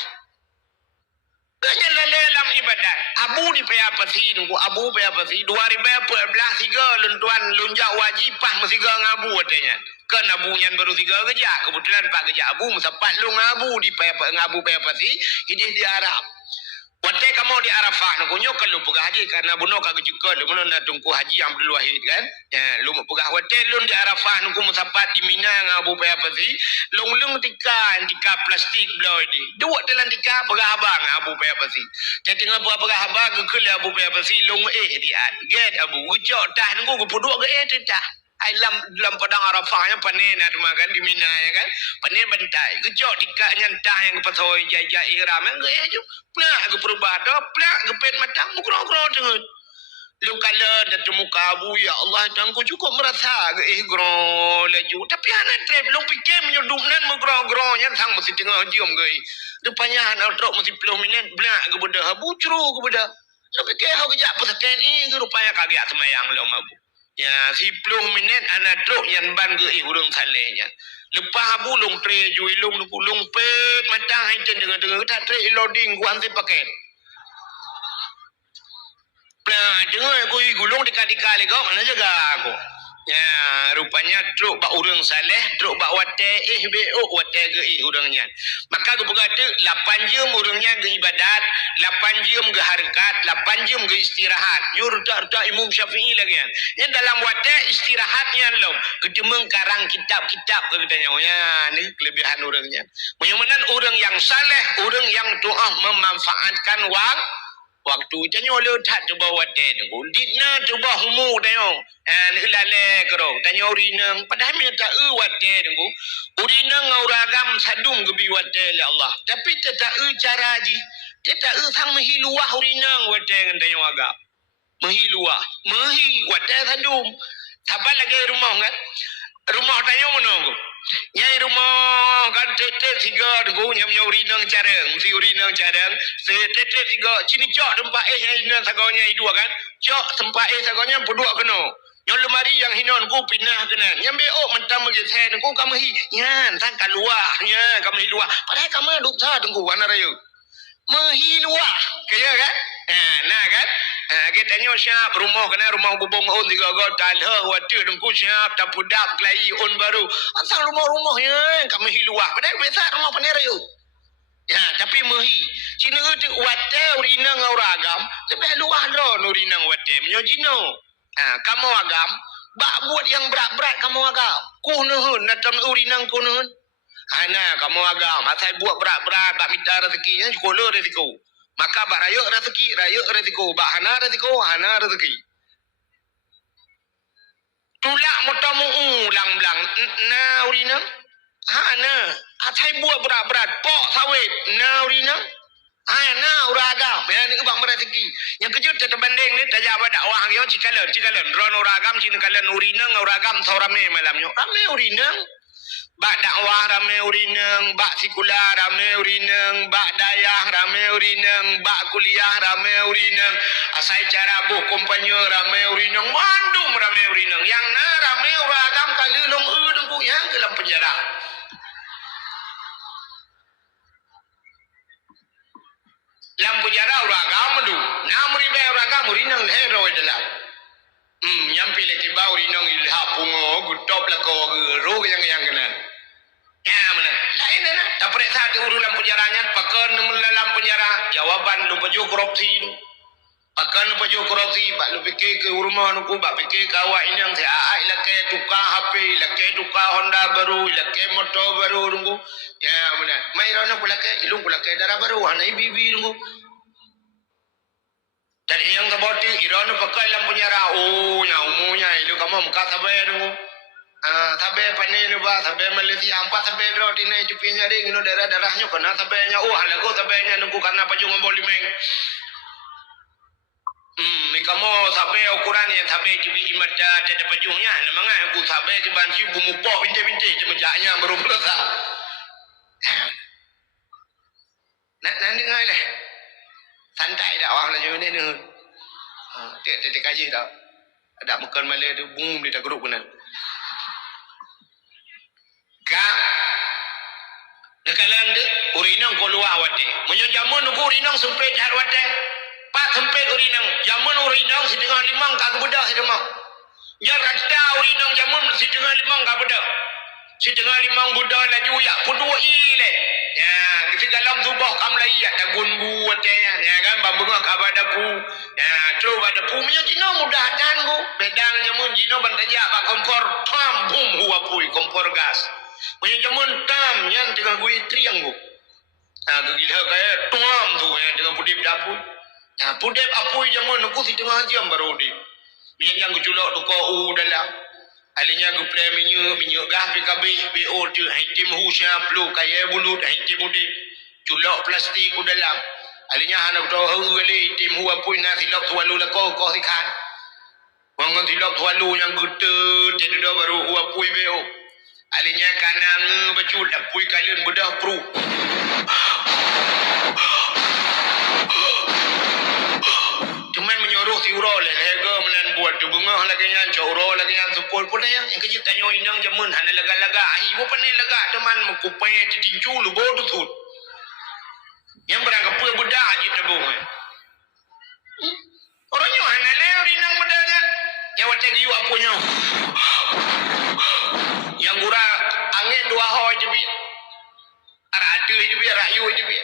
Kanya dalam ibadat abu di paya pasi nunggu abu paya pasi 2014 tiga luntuan lunjak wajibah mesti ngabu katanya kan abu yang baru 3 kerja kebetulan pak kerja abu mesapat lu ngabu di paya ngabu paya pasi ini di Arab wate kamu di Arafah nunggunya kalau pegah haji karena buno kagak juga lu buno nak tunggu haji yang Abdul Wahid kan ya lu pegah wate lu di Arafah nunggu mesapat di Mina ngabu paya pasi long tika plastik belau ini dua dalam tika pegah abang abu paya pasi tengah pegah abang ke abu paya pasi long diat get abu ucok dah nunggu puduk ke dah dalam padang Arafahnya panen ada makan di Mina ya kan panen bantai gejok tika nyantah yang pasoi jaya ihram yang ge plak ge perubah do plak ge pet matang mukro-kro dengan lu kala datang muka abu ya Allah tangku cukup merasa ge gro laju tapi anak trip lu pikir menyudupnan mukro-kro nya sang mesti tengah jiom ge rupanya anak truk mesti 10 minit blak ge bedah abu curu ge bedah lu pikir hau kejap pesakit ini rupanya kagak semayang lu mabu ya 10 minit anak truk yang ban ke urang salehnya lepas abu long tre jui long pet matang hai dengan tak tre loading kuan te paket nah dengar aku gulung dekat-dekat le kau mana jaga aku ya rupanya truk bak urang saleh truk bak wate bo wate ke urangnya maka aku berkata 8 jam urangnya ke ibadat 8 jam ke harakat 8 jam ke istirahat nyurta Imam Syafi'i lagi kan yang dalam wate istirahatnya lo ketemeng karang kitab-kitab katanya ya ni kelebihan urangnya menyamanan urang yang saleh urang yang doa memanfaatkan Waktu tanyo le that tu bawa te tu ditna tu bah mu tanyo an ilale kero tanyo rinang padahal me ta wate tu urinang auragam sadum gebi wate le Allah tapi teta caraji teta sang mehiluah urinang wate ngan tanyo agam mehiluah mehi wate sadum siapa lagi rumah kan rumah tanyo menunggu nyai rumah kan tete tiga tu nyam nyori nang careng si uri nang careng se tete tiga cini cok tempat nyai nang sagonya dua kan cok tempat sagonya berdua kena yang lemari yang hinon ku pindah kena nyambe oh mentam magi sen ku kamu hi nyan tang kalua nya kamu hi luar padahal kamu duk sa tunggu wana rayu mehiluah kaya kan nah kan kita nyo siap rumah kena rumah bubong on tiga go talha watir dengku siap tapudak klai on baru asal rumah-rumah ya kami hiluah padahal biasa rumah panera yuk ya tapi mehi cina tu wate urina ngauragam tapi luah lo urina wate menyojino kamu agam bak buat yang berat-berat kamu agam kunuhun natam urina kunuhun Hana kamu agam, asal buat berat-berat, bak minta rezekinya, sekolah rezeki. Maka bak rayuk rezeki, bak hana rezeki. Tulak mutamu ulang-ulang, na urina, hana, asal buat berat-berat, pok sawit, na urina, hana uragam, ya ni bang rezeki. Yang kejut terbanding ni, tajak pada dakwah yo cikalan, ron uragam, cikalan urina, uragam, saurame malamnya, rame urina. Bak dakwah rame urineng, bak sikular rame urineng, bak dayah rame urineng, bak kuliah rame urineng, asai cara buh kompanyo rame urineng, mandum rame urineng. Yang na rame uragam kali long dengku yang dalam penjara. Dalam penjara uragam tu, namri be uragam urineng hero dalam. Nyampi leki bau urineng ilhap pungo, gutop lako ro yang kena. Ya mana? Lain na. Tak perek saat urulan penjaranya, pakan dalam penjara, jawaban lu baju korupsi. Pakan lu baju korupsi, bak lu fikir ke rumah nuku, bak fikir ke awak ini yang saya ilake tukar HP, ilake tukar Honda baru, ilake motor baru nunggu. Ya mana? Mai rana pulake, ilung pulake darah baru, hanai bibi nunggu. Dan yang keboti, irana pakai dalam penjara. Oh, yang umumnya, ilu kamu muka sabai nunggu. Sabe panai ni ba sabe Malaysia empat sabe roti ni cupinya ring no darah-darahnya kena sabenya halago sabenya nunggu karena pajung boli meng ni kamu sabe ukuran yang sabe cupi imat ada pajungnya namanya aku sabe cuban si bumu po binte-binte jemaknya baru pelasa nanti ngai leh santai dah awak lah jadi ni dia kaji dah ada makan Malay tu bum dia tak geruk benar Dekalan de urinang ko luwa wate munyo jamun ko urinang sempet har wate pa sempet urinang jamun urinang setengah limang ka budak sedemang nya kata urinang jamun setengah limang ka budak setengah limang budak laju ya kudu ile ya dalam subah kam lai ya dagun bu wate ya kan bambunga ka badaku ya tro badaku munyo cino mudah dan ko bedang jamun cino bantaja ba kompor tam bum huwa pui kompor gas punya jamun tam yang dengan gue triang bu, gila kaya tuam tu yang dengan pudip dapur, pudip apui jamun aku si tengah jam baru di, yang gue culok tu kau dalam, alinya gue play minyak gas PKB BO tu, tim husya pelu kaya bulut, tim pudip, culok plastik ku dalam, alinya anak tu gali tim huwa pui nasi lok tualu lah kau sikan, wangan silok tualu yang gede, jadi dah baru huwa pui BO. Alinya kanang bacul dapui kalian bedah pru. Cuman menyuruh si uro le lega menan buat tu bengah lagi yang coro lagi yang sepul pun yang kejut tanyo indang jamun hana laga-laga ai bo panai laga teman mekupai tincu lu bodu tut. Yang berangkat pul budak aje tebung. Orangnya hana le rinang bedanya. Nyawa tegi yu apunya. Yang gura angin dua hoi je bi aratu je bi rayu je bi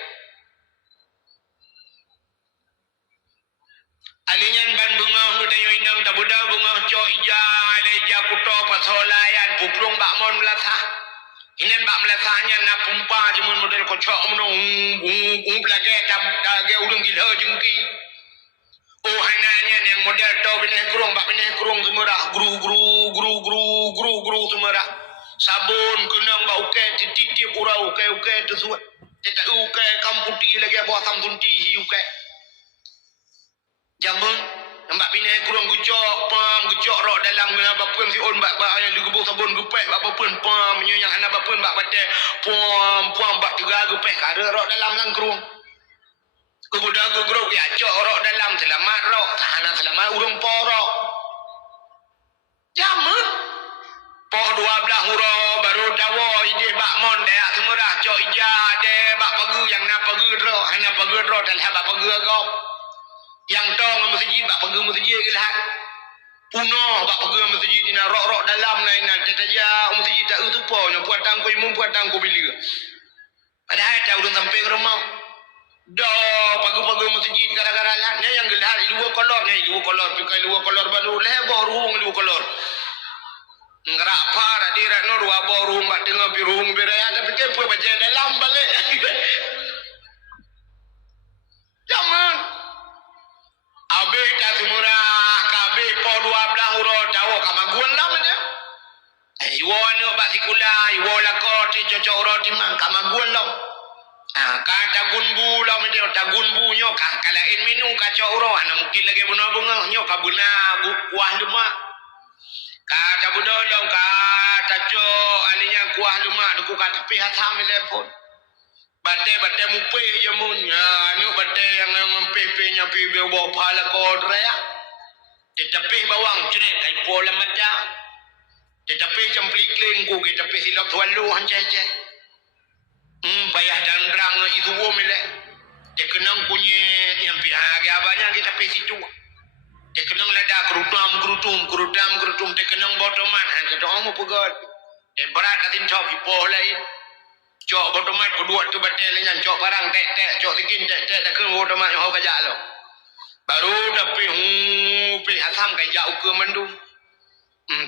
alinyan ban bunga hudayo inang da buda bunga cho ija leja kuto pasolayan puplung bak mon melatah inen bak melatahnya na pumpa je mon model kocok menung belage da ge ulung gila jengki tu suat. Kita ukai kamputi lagi abah tam tunti hi ukai. Jamun nampak bini kurang gucok pam gucok rok dalam guna bapun si on bak ayah lu gebuk sabun gupeh bak bapun pam yang anak bapun bak bate pam bak juga gupeh kada rok dalam lang kurung. Kemudian gerok ya cok rok dalam selamat rok tahanan selamat urung porok. Jamun poh 12 huro baru dawo ide bak mon dayak semurah cok ija de bak pagi yang nak pagi rok hanya pagi rok dan bak pagi gop. Yang tong masjid bak pergi masjid ke lah. Puno bak pergi masjid ni nak rok-rok dalam lain nak tetaja masjid tak tu po nya buat tangku imum buat tangku bila. Padahal dah urung sampai ke rumah. Dah pagi-pagi masjid gara-gara lah ni yang gelar dua kolor ni dua kolor pakai dua kolor baru lebar ruang dua kolor. Ngerak par di rak no dua bor ruang bak tengah pi ruang beraya tapi ke apa baca dalam balik. Zaman Abe tak semurah, kabe po 12 huro dawo kamaguan lam dia. Iwo anu bak sikula, iwo lakot cocok roti mang kamaguan lam. Kata gunbu lam dia, tagun bu nyo kalain menu kacau uro, ana mungkin lagi bunga bunga nyo kabuna kuah lemak. Kata budolong kata co alinya kuah lemak duku kata pihak sam telepon. Bate mupe je mun anu bate yang mempepe nya pi bawa pala kodra ya tetapi bawang cene kai pola mata tetapi cemplik lingku tetapi silap walu hancace payah dandrang itu wo mele tekenang kunyit yang pihak abanya kita pe situ tekenang lada kerutum tekenang botoman han ketong mo pugol berat katin chop ipo lain cok botomat kedua tu batal dengan cok barang tek cok tikin tek dak ke botomat ho kajak lo baru tapi pi asam kajak ukur mendung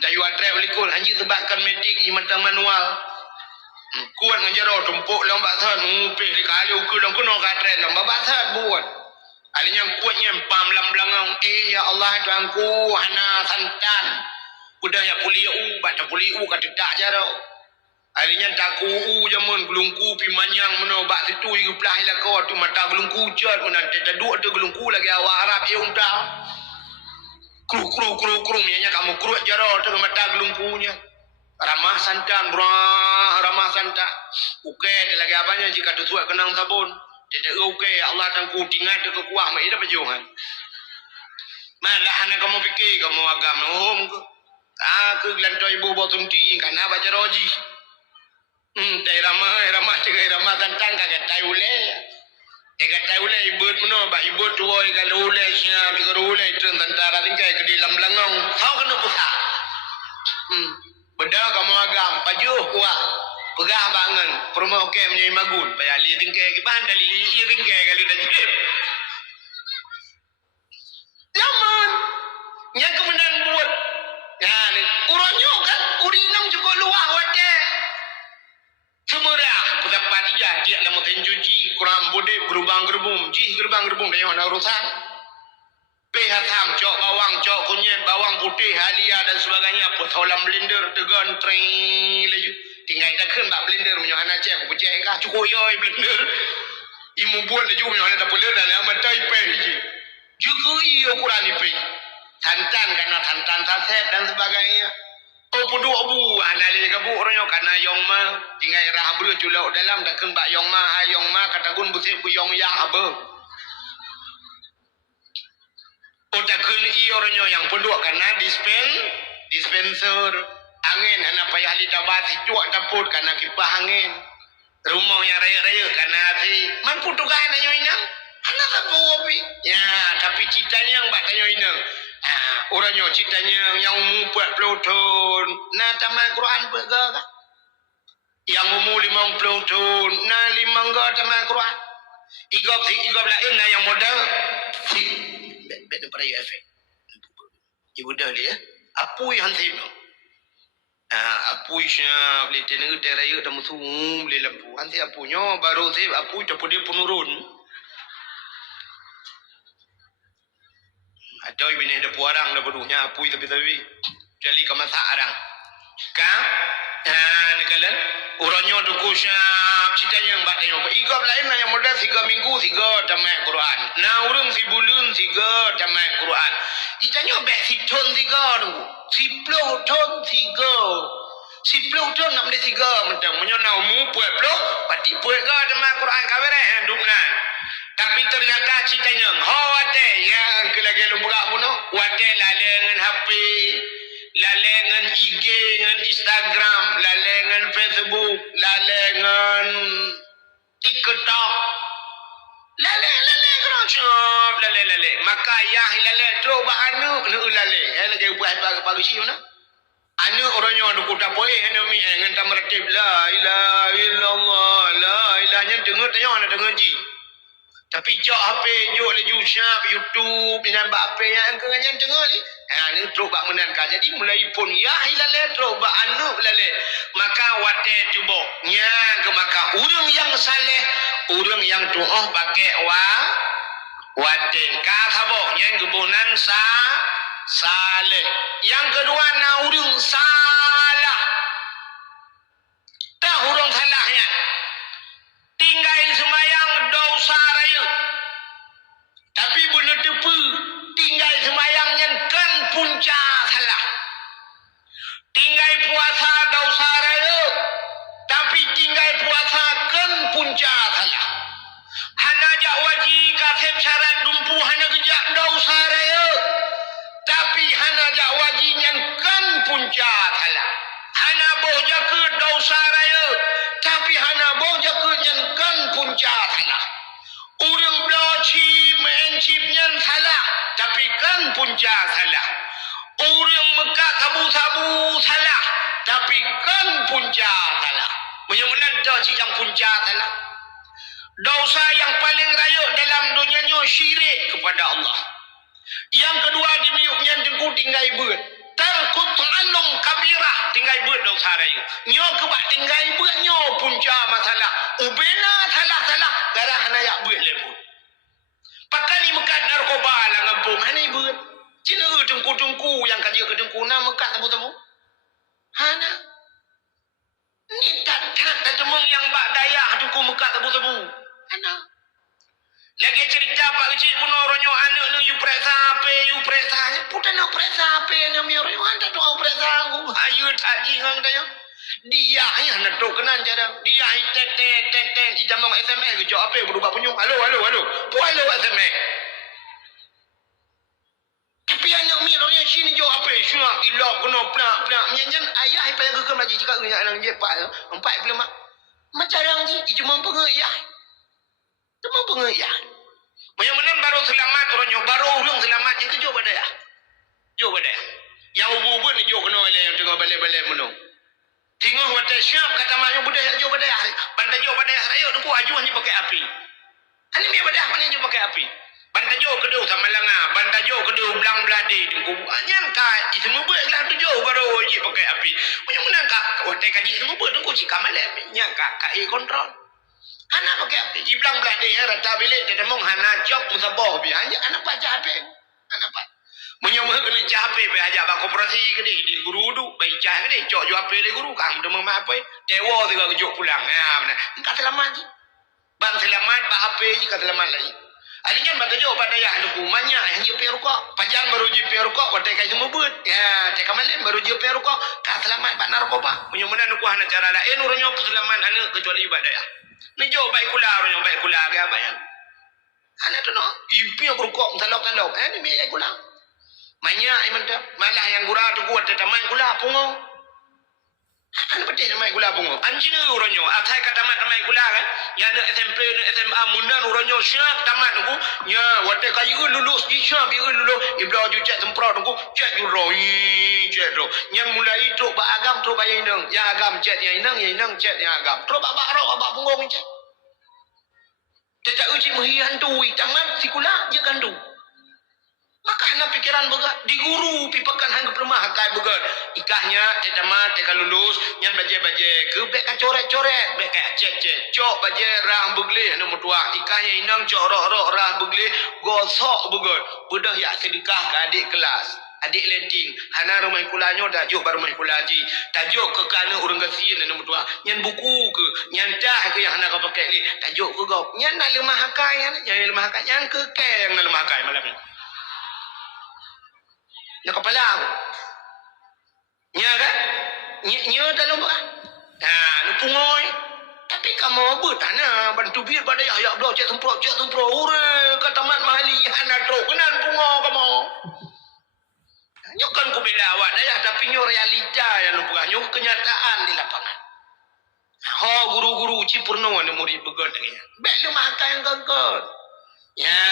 tayu atre ulikul hanji tebakan metik imantang manual kuat ngajaro tumpuk lomba san pi kali ukur long kuno katre lomba basat buat alinya kuatnya pam lam belangang ya Allah tuanku hana santan budaya puliu bata puliu kadak jaro alinya taku jamun gelungku pi manyang meno bak situ igu plah la ko tu mata gelungku jet mun nanti taduk tu gelungku lagi awak Arab ye unta kru nya kamu kru jaro tu mata gelungkunya ramah santan ramah santan uke lagi abanya jika tu suat kenang sabun tidak uke Allah tangku tingat tu kuah mai dah perjuangan malah hana kamu fikir kamu agama hom ke aku glantoi ibu botung ti kana baca roji ramah cakap ramah tantang kagak tahu le. Kagak tahu le ibut meno ba ibut tuoi kalau le sia bigoro le tren tantara tingkai ke dalam langong. Kau kena pusat. Beda kamu agam pajuh kuat. Pegah bangun perma okey menyai magun. Payah li tingkai ke bahan dari li tingkai kali dah jep. Zaman nya kemudian buat. Ya ni uronyo kan urinang cukup luah wate. Semurah pendapat dia nama tenjuji kurang bode gerbang-gerbung dia mana urusan pehatam cok bawang cok kunyit bawang putih halia dan sebagainya potolam blender tegan tring leju tinggal kita kan tak blender punya anak cek pucek kah cukup yoi blender imu buat leju punya anak tak boleh dan amat tai pe juga iyo kurang ipe santan karena santan saset dan sebagainya. Oh pudu abu anali kabu orangnya karena yong ma tinggal rah bru culau dalam dak kembak yong ma kata gun busik ku yong ya abe. Oh dak kun i orangnya yang pudu karena dispenser angin anak payah li tabat cuak dapur karena kipas angin. Rumah yang raya-raya karena si man pudu kan anyo inang. Anak apa opi? Ya, tapi citanya yang bak tanyo inang. Orangnya ceritanya yang buat peloton nah taman Quran bergak yang umur 50 tahun nah 5 gak taman Quran igop lain nah yang modal si betul pada efek ibu dah dia apa yang tino apa isya beli tenang teraya dah musuh beli lampu nanti apunya baru saya apa dapat dia penurun. Ada bini ada puarang dah penuhnya apui tapi jadi ke masak orang Kang, nekalan. Uranyo duku syap cita yang bak tengok. Igap lain yang modal 3 minggu 3 tamat Quran. Nah urang si bulan 3 tamat Quran. Itanya bek si ton 3 tu. 10 ton 3. 10 ton nak beli 3 mentang. Menyonau mu puat peluk. Pati puat ke tamat Quran kabareh handuk nan. Tapi ternyata citanya hawate yang kelagi lumburak pun wate lalengan HP. Lalengan IG dengan Instagram, lalengan Facebook, lalengan TikTok. Lale kerocok, lale. Maka ayah lale terus bak anu lale. Lagi buat apa pagi siu na? Anu orangnya anu kuda poe anu mi dengan tamertib la ilaha illallah, la ilahnya dengar tanya ana dengar ji. Tapi jok HP, jok le YouTube, YouTube dengan bak apa yang kengan dengar ni. Ni terus bak menangkan. Jadi mulai pun ya hilale terus bak anu lale. Maka wate tubo nyang ke maka urang yang saleh, urang yang doa pakai wate ka sabo nyang kebunan saleh. Yang kedua na urang salah. Tak urang salahnya. Tinggal semayang dosa raya. Tapi benar tepu tinggal semayangnya kan punca salah. Tinggal puasa dosa raya. Tapi tinggal puasa kan punca salah. Hana jak wajib kasih syarat dumpu hana kejak dosa raya. Tapi hana jak wajibnya kan punca salah. Hana boja ke dosa raya. Tapi hana boja ke kan punca salah. Urang bloci mencipnya salah. Tapi kan punca salah. Urang Mekah sabu-sabu salah. Tapi kan punca salah. Benar-benar dosa yang punca salah. Dosa yang paling raya dalam dunianya syirik kepada Allah. Yang kedua dimiuknya dengku tinggal ber. Tarkut ta'allum kabirah tinggal ber dosa raya. Nyo kebak tinggal ber nyo punca masalah. Ubena salah-salah garah nayak ber lepun. Pakai ni mekat narkoba lah ngempung hani ber. Cina dengku-dengku yang kaji ke dengku na mekat tabu-tabu. Hana. Ni tak temung yang bak dayah dengku mekat tabu-tabu. Hana. Lagi cerita Pak Kecil pun orangnya anak ni you periksa apa, you periksa. Putan nak periksa apa yang mi orang anda tu periksa aku. Ayu tadi hang tanya. Dia yang nak tu kenan cara. Dia tet kita mau SMS ke jawab apa berubah punya. Halo. Tu halo SMS. Tapi anak mi orangnya sini jawab apa? Syuak ilok kena plak. Menyanyian ayah payah ke maji cakap dengan anak dia pak. Empat belum mak. Macam orang ni cuma pengayah. Cuma pengayah. Yang baru selamat orangnya baru urang selamat itu jauh pada ya. Jauh pada. Yang ubu ni jauh kena oleh yang tengah balik-balik menung. Tengok wata siap kata maknya budaya jauh pada ya. Bantai jauh pada saya tu aju hanya pakai api. Ani mi pada apa ni pakai api. Bantai jauh kedua sama langa, bantai jauh kedua belang beladi tengku. Nyangka itu mubah tu jauh baru wajib pakai api. Punya menangkap wata kaji itu mubah tengku cika malam. Nyangka kai kontrol. Hana pakai api. Iblang beladi ya rata bilik dia demong hana jok musabah bi. Anak baca api. Anak baca. Menyamah kena cahape be ajak bak koperasi ke di guru du bai cah ke cok jo ape de guru kam demong ma ape. Dewa tiga kejok pulang. Ya benar. Engkau selamat ji. Bang selamat ba ape ji ka selamat lagi. Alinya bang jo pada ya duku manya yang jo perukok. Panjang baru jo perukok kote kai semua buat. Ya, teka malam baru jo perukok ka selamat ba narkoba. Punya mana duku hana cara lain urangnya selamat anu kecuali ibadah ya. Ni jauh baik kula orang baik kula ke apa ya? Anak tu no, ibu yang berukok talok. Ni baik kula. Banyak iman tu, malah yang gura tu kuat tetaman kula pungo. Anak betul main kula pungo. Anjing ni orangnya, atai kata tamat kula kan? Yang ni SMP, ni SMA munan orangnya siap tamat tu. Ya, waktu kayu lulus, siap kayu lulus. Iblau jucak semprot tu, cek juro. Yang mulai itu bak agam tu bayar inang. Yang agam cek yang inang cek yang agam. Terus bak rok bak punggong cek. Tidak uji menghian tu, tamat si kula je kan tu. Maka hana pikiran begat diguru pipakan hang permah kai begat ikahnya tetamat teka lulus nyan baje ke bek ka coret bek ka cek cok baje rah begle anu mutua ikahnya inang cok rok rah begle gosok begat budak ya sedekah ke adik kelas adik leding hana rumah kulanyo tajuk baru rumah kulaji tajuk ke kana urang gasin nombor 2 nyan buku ke nyan dah ke yang hana kau pakai ni tajuk ke kau nyan nak lemah hakai nyan lemah hakai nyan ke yang nak lemah hakai malam ni nak kepala aku nya kan nya dalam bah nu pungoi tapi kamu bertanya bantu biar pada ya bro cek tumpro ure ke tamat mahali hana tro kenan pungo kamu nyokan ku bela awak dah tapi nyo realita yang lu nyo kenyataan di lapangan ho guru-guru cipurno anu murid begot ya bel lu makan yang gangkot ya